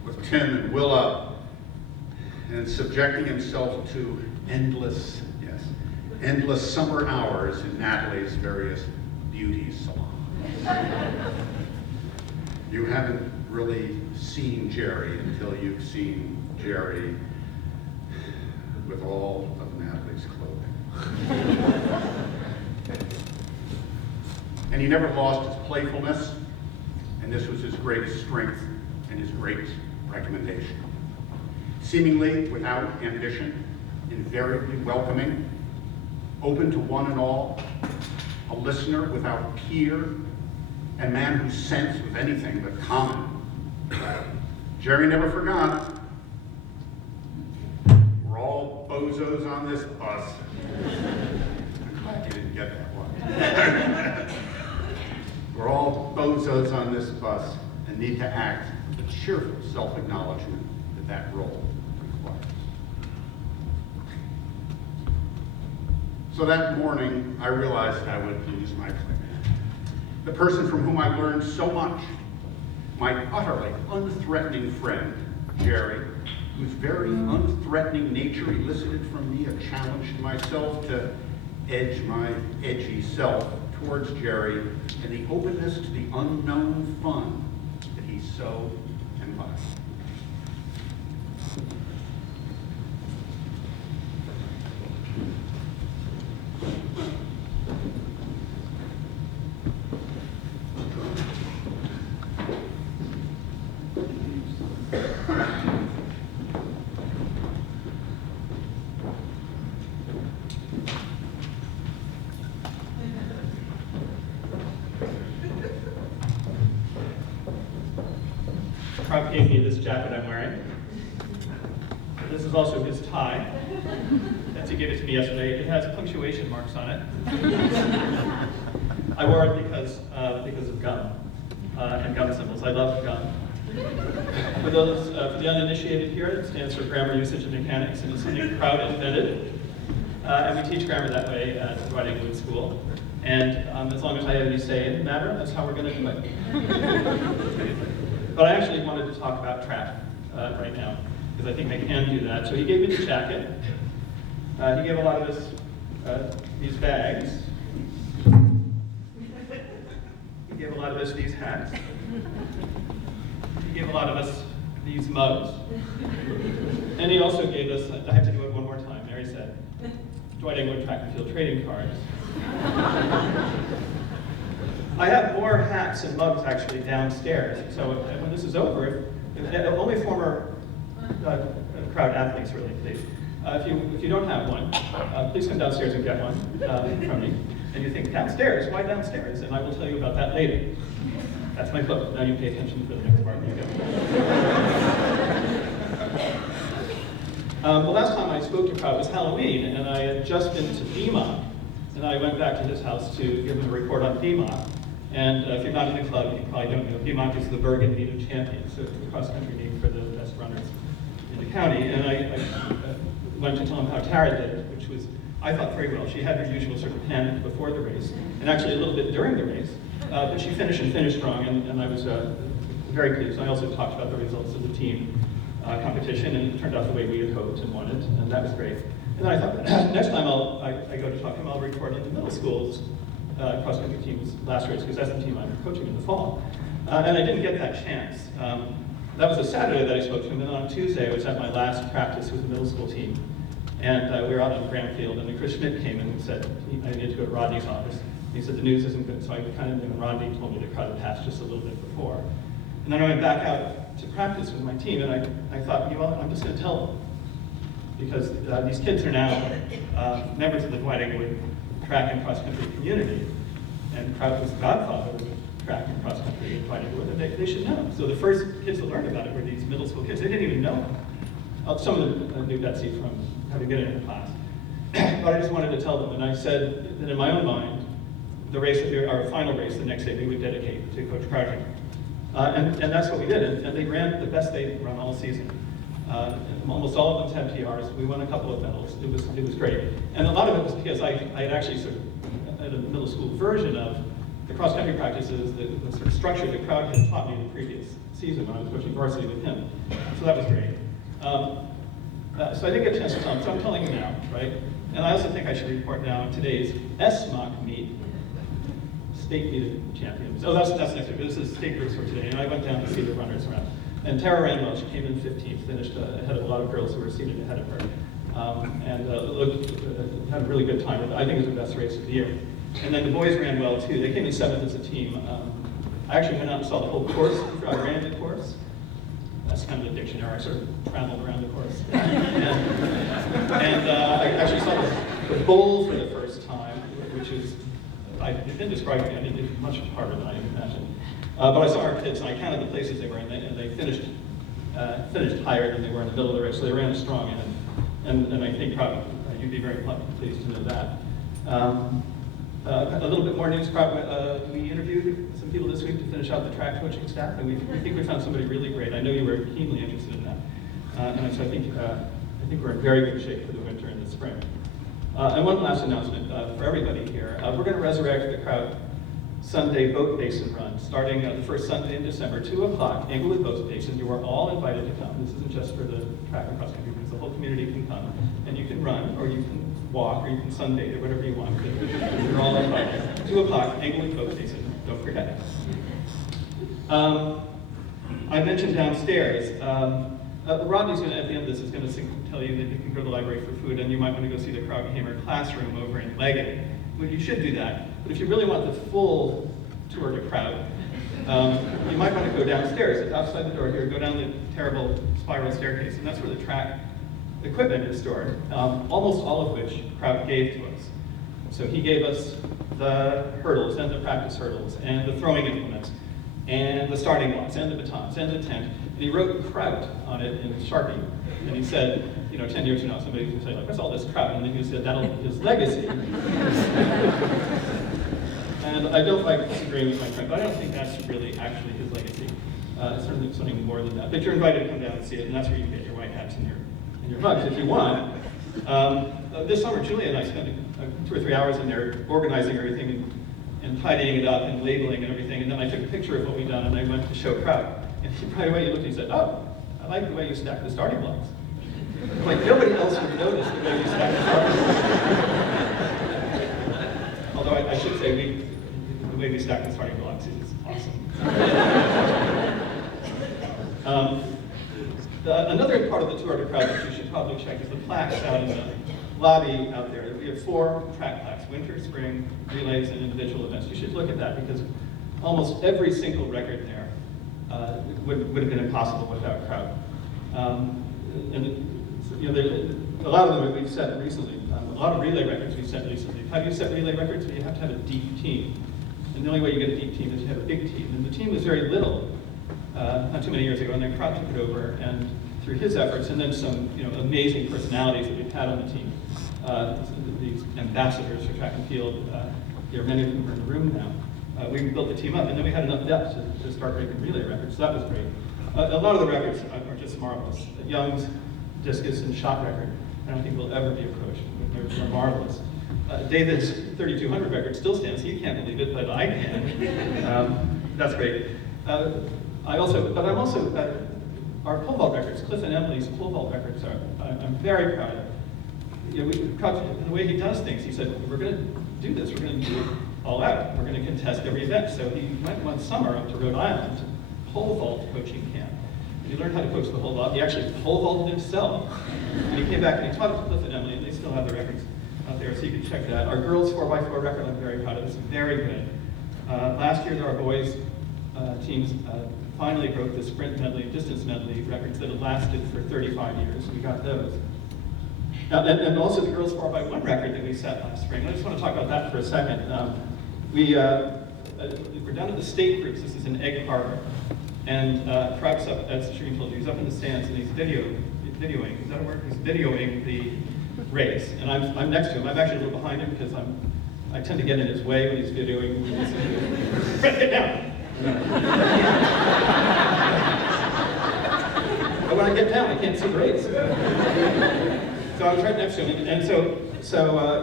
with Tim and Willa, and subjecting himself to endless summer hours in Natalie's various beauty salons. You haven't really seen Jerry until you've seen Jerry with all of Natalie's clothing. And he never lost his playfulness, and this was his greatest strength and his great recommendation. Seemingly without ambition, invariably welcoming, open to one and all, a listener without peer, and a man whose sense was anything but common. Jerry never forgot. We're all bozos on this bus. I'm glad you didn't get that one. We're all bozos on this bus and need to act with a cheerful self-acknowledgement that that role requires. So that morning, I realized I would lose my place. The person from whom I learned so much, my utterly unthreatening friend, Jerry, whose very unthreatening nature elicited from me a challenge to myself to edge my edgy self towards Jerry and the openness to the unknown fun that he so embodied. Crowd gave me this jacket I'm wearing. This is also his tie. Betsy gave it to me yesterday. It has punctuation marks on it. I wore it because of gum and gum symbols. I love gum. For the uninitiated here, it stands for Grammar Usage and Mechanics, and it's something Crowd invented. And we teach grammar that way at Dwight Englewood School. And as long as I have any say in the matter, that's how we're going to do it. But I actually wanted to talk about track right now, because I think I can do that. So he gave me the jacket. He gave a lot of us these bags. He gave a lot of us these hats. He gave a lot of us these mugs. And he also gave us, I have to do it one more time, Mary said, Dwight Englewood Track and Field trading cards. I have more hats and mugs actually downstairs. So when this is over, only former Crowd athletes really, please. If you don't have one, please come downstairs and get one from me. And you think, downstairs? Why downstairs? And I will tell you about that later. That's my book. Now you pay attention for the next part. You go. The last time I spoke to Crowd was Halloween, and I had just been to BMOC. And I went back to his house to give him a report on BMOC. And if you're not in the club, you probably don't know, BMOC is the Bergen Meet of Champions, so it's the cross-country meet for the best runners in the county. And I went to tell him how Tara did, which was, I thought, very well. She had her usual sort of panic before the race, and actually a little bit during the race. But she finished strong, and I was very pleased. I also talked about the results of the team competition, and it turned out the way we had hoped and wanted, and that was great. And then I thought, next time I go to talk to him, I'll report on the middle school's cross-country team's last race, because that's the team I'm coaching in the fall. And I didn't get that chance. That was a Saturday that I spoke to him, and then on Tuesday I was at my last practice with the middle school team. And we were out on Graham Field, and then Chris Schmidt came in and said, I needed to go to Rodney's office. He said, the news isn't good, so I kind of knew, and Rodney told me to Crowd had passed just a little bit before. And then I went back out to practice with my team, and I thought, you know what, I'm just going to tell them. Because these kids are now members of the Dwight Englewood track and cross-country community, and Crowd was the godfather of track and cross-country in Dwight Englewood, and they should know. So the first kids to learn about it were these middle school kids. They didn't even know him. Some of them knew Betsy from having been in her class. But I just wanted to tell them, and I said that in my own mind, the race, our final race the next day, we would dedicate to Coach Crowder. And that's what we did, and they ran the best they'd run all season. Almost all of them had PRs. We won a couple of medals. It was great. And a lot of it was because I had actually sort of had a middle school version of the cross-country practices, the sort of structure that Crowd had taught me the previous season when I was coaching varsity with him. So that was great. So I didn't get a chance to tell him, so I'm telling you now, right? And I also think I should report now on today's SMOC meet, state meet of champions. Oh, that's next week. This is state groups for today, and I went down to see the runners around. And Tara ran well. She came in 15th, finished ahead of a lot of girls who were seated ahead of her, and had a really good time. I think it was the best race of the year. And then the boys ran well too. They came in 7th as a team. I actually went out and saw the whole course. I ran the course. That's kind of a dictionary. I sort of traveled around the course. and I actually saw the bull for the first time, which is, I've been describing it. It's much harder than I imagined. But I saw our kids, and I counted the places they were in, and they finished higher than they were in the middle of the race, so they ran strong. And I think probably you'd be very pleased to know that. A little bit more news. We interviewed some people this week to finish out the track coaching staff, and we think we found somebody really great. I know you were keenly interested in that, and so I think we're in very good shape for the winter and the spring. And one last announcement for everybody here. We're going to resurrect the Kraut Sunday Boat Basin Run, starting the first Sunday in December, 2 o'clock, Englewood Boat Basin. You are all invited to come. This isn't just for the track and cross country, because the whole community can come. And you can run, or you can walk, or you can sunbathe, or whatever you want. You're all invited. 2 o'clock, Englewood Boat Basin. Don't forget. I mentioned downstairs. Rodney's going to, at the end of this, is going to tell you that you can go to the library for food, and you might want to go see the Krauthammer classroom over in Leggett. Well, you should do that. But if you really want the full tour to Kraut, you might want to go downstairs. Outside the door here, go down the terrible spiral staircase, and that's where the track equipment is stored, almost all of which Kraut gave to us. So he gave us the hurdles, and the practice hurdles, and the throwing implements, and the starting blocks, and the batons, and the tent. And he wrote Kraut on it in Sharpie. And he said, 10 years from now, somebody's going to say, like, what's all this Kraut? And then he said, that'll be his legacy. And I don't like disagreeing with my friend, but I don't think that's really actually his legacy. It's certainly something more than that. But you're invited to come down and see it, and that's where you can get your white hats and your mugs if you want. This summer, Julia and I spent 2 or 3 hours in there organizing everything and tidying it up and labeling and everything. And then I took a picture of what we'd done, and I went to show Kraut. And right away, he looked and he said, oh, I like the way you stack the starting blocks. Like, nobody else would notice the way you stack the starting blocks. Although I should say, the way we stack the starting blocks is awesome. Another part of the tour to Kraut that you should probably check is the plaques out in the lobby out there. We have 4 track plaques, winter, spring, relays, and individual events. You should look at that because almost every single record there would have been impossible without Kraut. A lot of them we've set recently. A lot of relay records we've set recently. How do you set relay records? Well, you have to have a deep team. And the only way you get a deep team is to have a big team. And the team was very little not too many years ago, and then Kraut took it over, and through his efforts, and then some amazing personalities that we've had on the team, these ambassadors for track and field, many of them are in the room now. We built the team up, and then we had enough depth to start breaking relay records, so that was great. A lot of the records are just marvelous. Young's discus and shot record, I don't think will ever be approached. They're marvelous. David's 3200 record still stands. He can't believe it, but I can. That's great. I'm also, our pole vault records, Cliff and Emily's pole vault records, I'm very proud of. The way he does things, he said, we're going to do this, we're going to do it all out. We're going to contest every event. So he went one summer up to Rhode Island to pole vault coaching camp. And he learned how to coach the whole vault. He actually pole vaulted himself. And he came back and he taught it to Cliff and Emily, and they still have the records out there, so you can check that. Our girls 4x4 record, I'm very proud of. It's very good. Last year, our boys teams finally broke the sprint medley and distance medley records that had lasted for 35 years. We got those. Now, and also the girls 4x1 record that we set last spring. I just want to talk about that for a second. We're down at the state groups. This is in Egg Harbor. And Kraut's up, as Shereen told you, he's up in the stands and he's videoing, is that a word? He's videoing the race. And I'm next to him. I'm actually a little behind him because I tend to get in his way when he's videoing. Press it down. But when I get down, I can't see the race. So I was right next to him, and so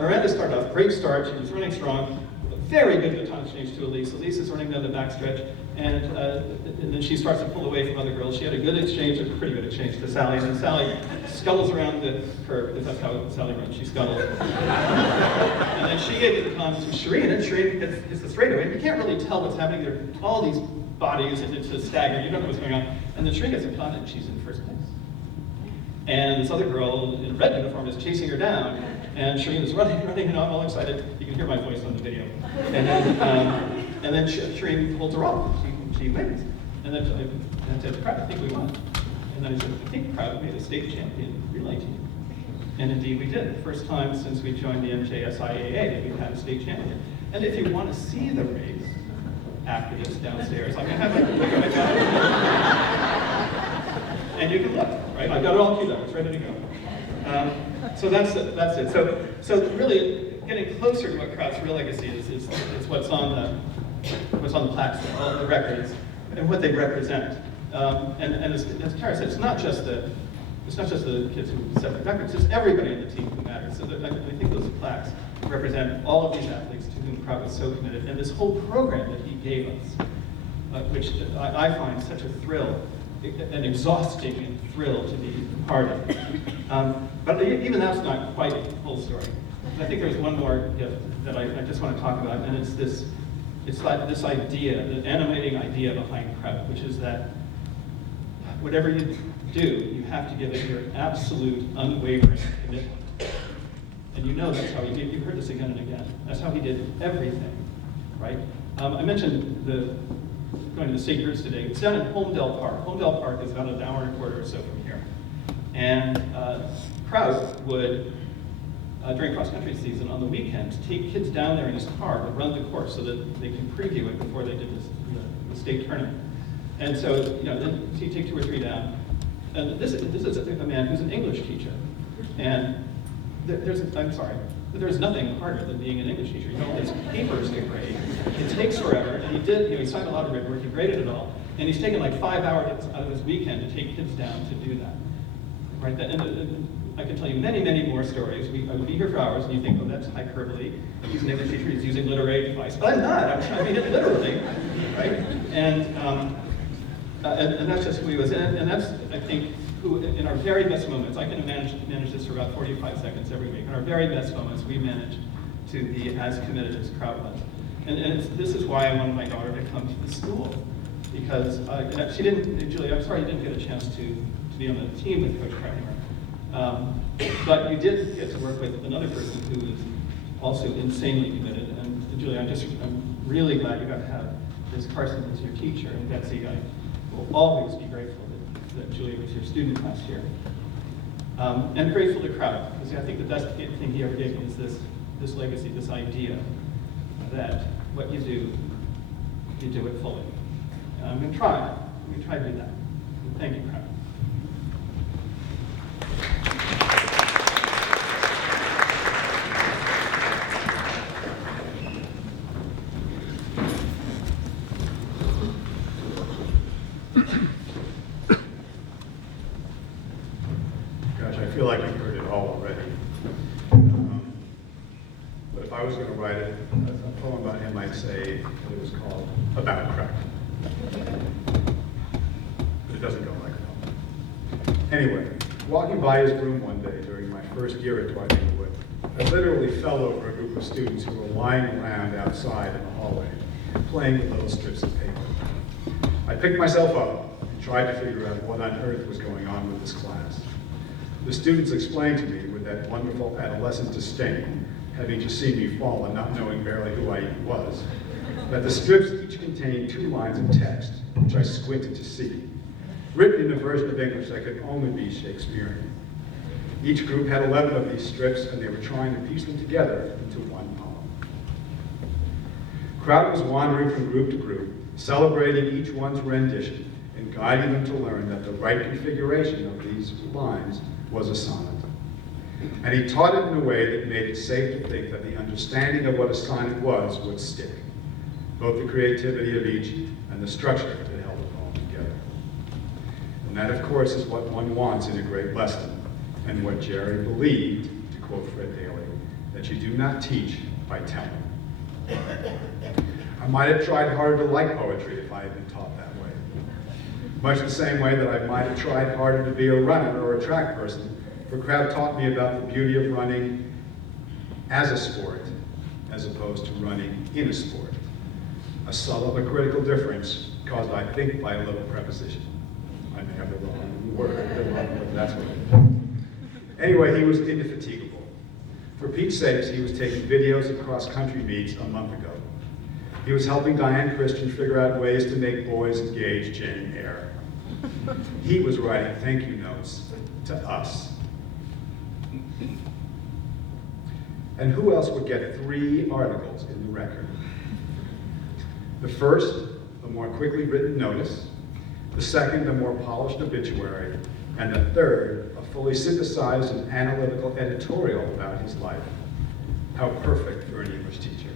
Miranda started off, great start, she was running strong, very good baton change to Elise. Elise is running down the backstretch, and then she starts to pull away from other girls. She had a good exchange, a pretty good exchange to Sally, and then Sally scuttles around the curve, because that's how Sally runs, she scuttles. And then she gave the baton to Shereen, and Shereen hits the straightaway, and you can't really tell what's happening. There are all these bodies, and it's a stagger, you don't know what's going on. And then Shereen gets the baton, and she's in first place. And this other girl in a red uniform is chasing her down, and Shereen is running, and I'm all excited. You can hear my voice on the video. And then Shereen holds her off. She wins. And then I said, Kraut, I think we won. And then I said, I think Kraut made a state champion relay team. And indeed we did. The first time since we joined the NJSIAA that we've had a state champion. And if you want to see the race after this downstairs, I'm going to have my computer right now. And you can look, right? I've got it all queued up, it's ready to go. So that's it. So really, getting closer to what Kraut's real legacy is what's on the plaques, all the records, and what they represent. And as Tara said, it's not just the It's not just the kids who set the record, it's just everybody on the team who matters. So I think those plaques represent all of these athletes to whom Kraut was so committed. And this whole program that he gave us, which I find such a thrill, an exhausting thrill to be part of. But even that's not quite the whole story. I think there's one more gift that I just want to talk about, and it's like this idea, the animating idea behind Kraut, which is that whatever you do, you have to give it your absolute, unwavering commitment. And you know that's how he did. You've heard this again and again. That's how he did everything, right? I mentioned going to the St. Groups today. It's down in Holmdel Park. Holmdel Park is about an hour and a quarter or so from here. And Kraut would, during cross-country season, on the weekends, take kids down there in his car to run the course so that they can preview it before they did the state tournament. And so, then he'd take 2 or 3 down. And this is a man who's an English teacher. And there's nothing harder than being an English teacher. You know, his papers to grade. It takes forever. And he signed a lot of written work, he graded it all. And he's taken like 5 hours out of his weekend to take kids down to do that. Right? And I can tell you many, many more stories. I would be here for hours, and you think, oh, that's hyperbole. He's an English teacher, he's using literary device. But I'm not. I mean it literally, right? And that's just who he was. And that's, I think, who, in our very best moments, I can manage this for about 45 seconds every week. In our very best moments, we manage to be as committed as Kraut was. And this is why I wanted my daughter to come to the school. Because she didn't, Julie, I'm sorry you didn't get a chance to be on the team with Coach Kramer. But you did get to work with another person who is also insanely committed. And Julie, I'm really glad you got to have Ms. Carson as your teacher. And Betsy, I will always be grateful that Julia was your student last year. And grateful to Kraut, because I think the best thing he ever gave me is this legacy, this idea that what you do it fully. And I'm going to try to do that. Thank you, Kraut. I feel like you've heard it all already. But if I was going to write a poem about him, I'd say that it was called About Kraut. But it doesn't go like that. Anyway, walking by his room one day during my first year at Dwight Englewood, I literally fell over a group of students who were lying around outside in the hallway, playing with little strips of paper. I picked myself up and tried to figure out what on earth was going on with this class. The students explained to me with that wonderful adolescent disdain, having just seen me fall and not knowing barely who I even was, that the strips each contained 2 lines of text, which I squinted to see, written in a version of English that could only be Shakespearean. Each group had 11 of these strips, and they were trying to piece them together into one poem. Kraut was wandering from group to group, celebrating each one's rendition, and guiding them to learn that the right configuration of these lines was a sonnet. And he taught it in a way that made it safe to think that the understanding of what a sonnet was would stick, both the creativity of each and the structure that held the poem together. And that, of course, is what one wants in a great lesson, and what Jerry believed, to quote Fred Daly, that you do not teach by telling. I might have tried harder to like poetry if I had been taught that way. Much the same way that I might have tried harder to be a runner or a track person, for Kraut taught me about the beauty of running as a sport, as opposed to running in a sport. A subtle but critical difference caused, I think, by a little preposition. I may have the wrong word, but that's what it is. Anyway, he was indefatigable. For Pete's sakes, he was taking videos of cross-country meets a month ago. He was helping Diane Christian figure out ways to make boys engage Jane Eyre. He was writing thank you notes to us. And who else would get 3 articles in the Record? The first, the more quickly written notice. The second, the more polished obituary. And the third, a fully synthesized and analytical editorial about his life. How perfect for an English teacher.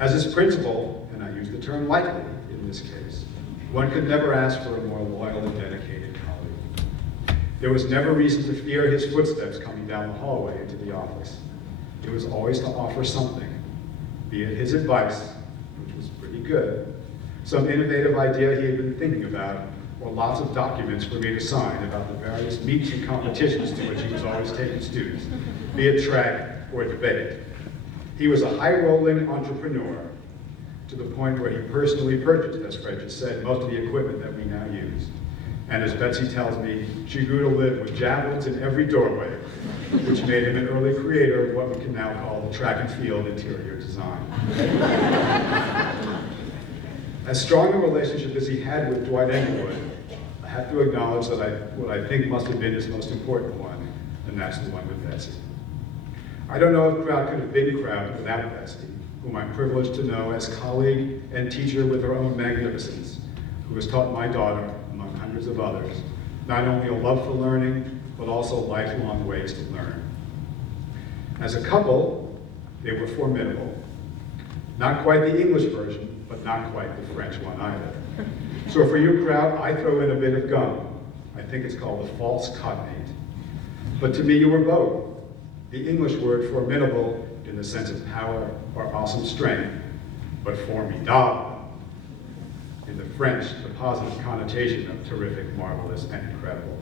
As his principal, and I use the term lightly in this case, one could never ask for a more loyal and dedicated colleague. There was never reason to fear his footsteps coming down the hallway into the office. It was always to offer something, be it his advice, which was pretty good, some innovative idea he had been thinking about, or lots of documents for me to sign about the various meets and competitions to which he was always taking students, be it track or debate. He was a high-rolling entrepreneur to the point where he personally purchased, as Fred just said, most of the equipment that we now use. And as Betsy tells me, she grew to live with javelins in every doorway, which made him an early creator of what we can now call the track and field interior design. As strong a relationship as he had with Dwight Englewood, I have to acknowledge that what I think must have been his most important one, and that's the one with Betsy. I don't know if Kraut could have been Kraut without Betsy, whom I'm privileged to know as colleague and teacher with her own magnificence, who has taught my daughter, among hundreds of others, not only a love for learning, but also lifelong ways to learn. As a couple, they were formidable. Not quite the English version, but not quite the French one either. So for you, Kraut, I throw in a bit of gum. I think it's called the false cognate. But to me, you were both. The English word formidable in the sense of power or awesome strength, but formidable in the French, the positive connotation of terrific, marvelous, and incredible.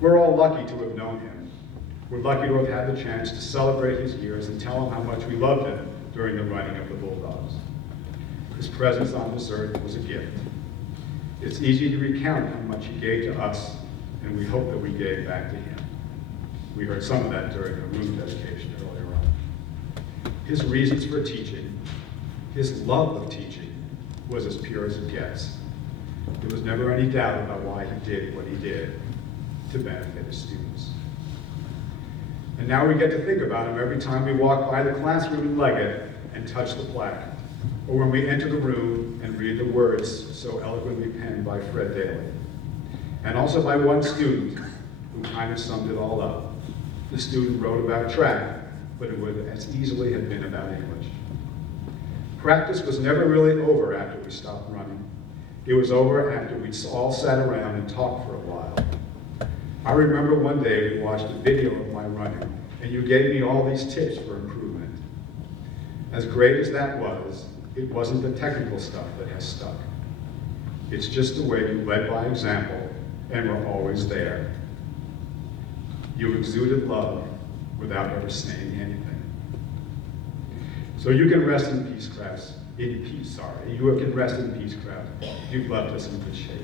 We're all lucky to have known him. We're lucky to have had the chance to celebrate his years and tell him how much we loved him during the running of the Bulldogs. His presence on this earth was a gift. It's easy to recount how much he gave to us, and we hope that we gave back to him. We heard some of that during the room dedication earlier on. His reasons for teaching, his love of teaching, was as pure as it gets. There was never any doubt about why he did what he did to benefit his students. And now we get to think about him every time we walk by the classroom in Leggett and touch the plaque, or when we enter the room and read the words so eloquently penned by Fred Daly. And also by one student who kind of summed it all up. The student wrote about track, but it would as easily have been about English. Practice was never really over after we stopped running. It was over after we all sat around and talked for a while. I remember one day we watched a video of my running, and you gave me all these tips for improvement. As great as that was, it wasn't the technical stuff that has stuck. It's just the way you led by example and were always there. You exuded love without ever saying anything. So you can rest in peace, Kraut. You can rest in peace, Kraut. You've left us in good shape.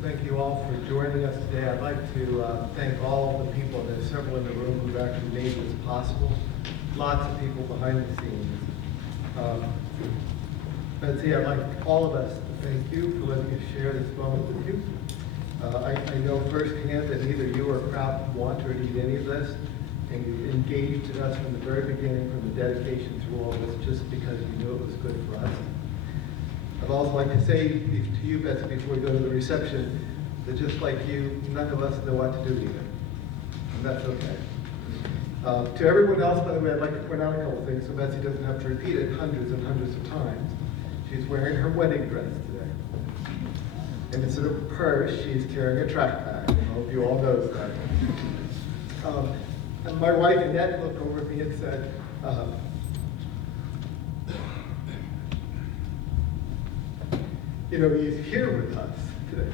Thank you all for joining us today. I'd like to thank all of the people, and there's several in the room who've actually made this possible. Lots of people behind the scenes. Betsy, I'd like all of us to thank you for letting us share this moment with you. I know firsthand that neither you or Kraut want or need any of this, and you engaged in us from the very beginning, from the dedication through all this, just because you knew it was good for us. I'd also like to say to you, Betsy, before we go to the reception, that just like you, none of us know what to do either. And that's okay. To everyone else, by the way, I'd like to point out a couple things so Betsy doesn't have to repeat it hundreds and hundreds of times. She's wearing her wedding dress today. And instead of a purse, she's carrying a track bag. I hope you all noticed that. And my wife, Annette, looked over at me and said, you know, he's here with us today.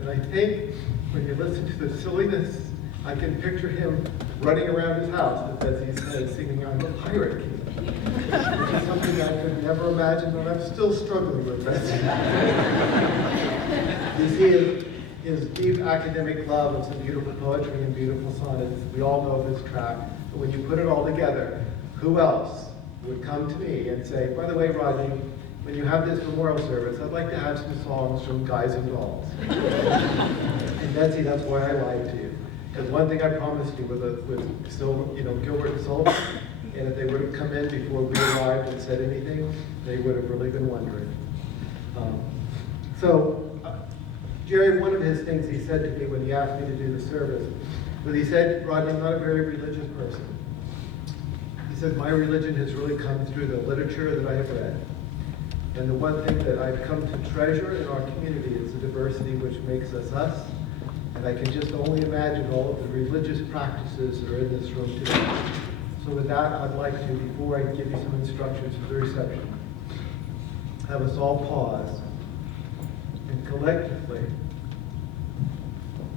And I think when you listen to the silliness, I can picture him running around his house with Betsy's head singing, "I'm a Pirate King." Which is something I could never imagine, and I'm still struggling with Betsy. You see his deep academic love of some beautiful poetry and beautiful sonnets. We all know of his track, but when you put it all together, who else would come to me and say, by the way, Rodney, when you have this memorial service, I'd like to have some songs from Guys and Dolls. And Betsy, that's why I lied to you. Because one thing I promised you with still, Gilbert and Sullivan, and if they would have come in before we arrived and said anything, they would have really been wondering. Jerry, one of his things he said to me when he asked me to do the service was he said, Rodney, I'm not a very religious person. He said, my religion has really come through the literature that I have read. And the one thing that I've come to treasure in our community is the diversity which makes us us. And I can just only imagine all of the religious practices that are in this room today. So with that, I'd like to, before I give you some instructions for the reception, have us all pause and collectively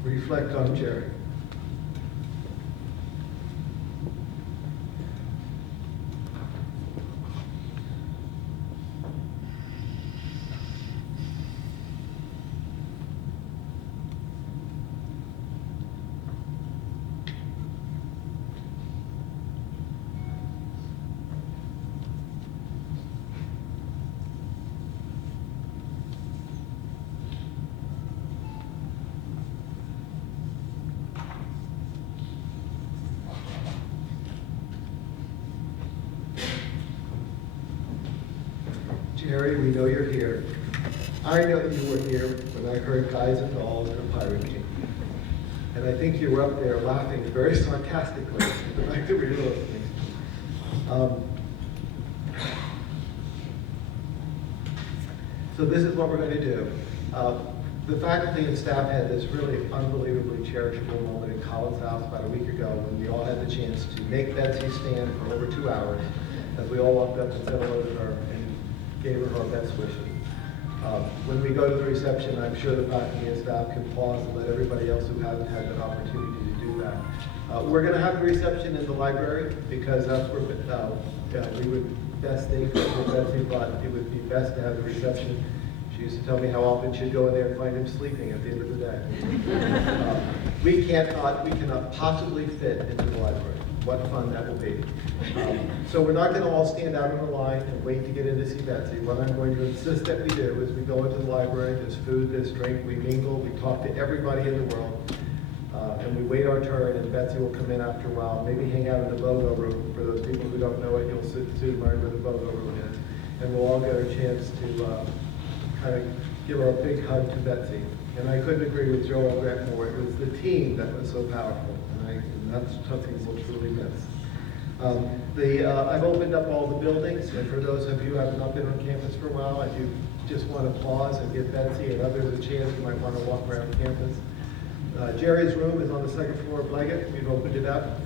reflect on Jerry. Jerry, we know you're here. I know you were here when I heard Guys and Dolls and a Pirate King. And I think you were up there laughing very sarcastically at the fact that we were listening. So this is what we're going to do. The faculty and staff had this really unbelievably cherishable moment in Collins House about a week ago when we all had the chance to make Betsy stand for over 2 hours as we all walked up and said hello to her and gave her our best wishes. When we go to the reception, I'm sure the faculty and staff can pause and let everybody else who hasn't had that opportunity to do that. We're going to have the reception in the library because that's where we would best think that Betsy thought it would be best to have the reception. She used to tell me how often she'd go in there and find him sleeping at the end of the day. We cannot possibly fit into the library. What fun that will be. So we're not going to all stand out in the line and wait to get in to see Betsy. What I'm going to insist that we do is we go into the library, there's food, there's drink, we mingle, we talk to everybody in the world, and we wait our turn, and Betsy will come in after a while, maybe hang out in the BOGO room. For those people who don't know it, you'll soon learn where the BOGO room is. And we'll all get a chance to kind of give her a big hug to Betsy. And I couldn't agree with Joel Grant more. It was the team that was so powerful, and that's something we'll truly miss. I've opened up all the buildings, and for those of you who have not been on campus for a while, if you just want to pause and give Betsy and others a chance, you might want to walk around campus. Jerry's room is on the second floor of Leggett. We've opened it up.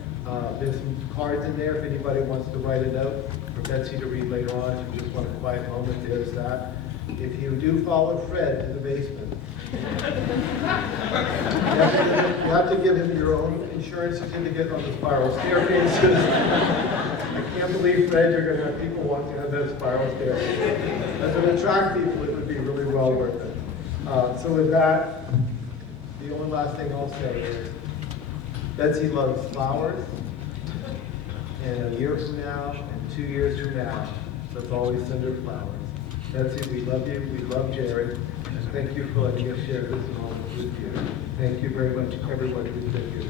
There's some cards in there if anybody wants to write a note for Betsy to read later on. If you just want a quiet moment, there's that. If you do follow Fred to the basement, you have to give him your own insurance certificate on the spiral staircases. I can't believe, Fred, you're going to have people walking down those spiral staircases. As an attract people, it would be really well worth it. So with that, the only last thing I'll say is Betsy loves flowers, and a year from now, and 2 years from now, let's always send her flowers. Betsy, we love you, we love Jerry, and thank you for letting us share this moment with you. Thank you very much, everyone who's been here.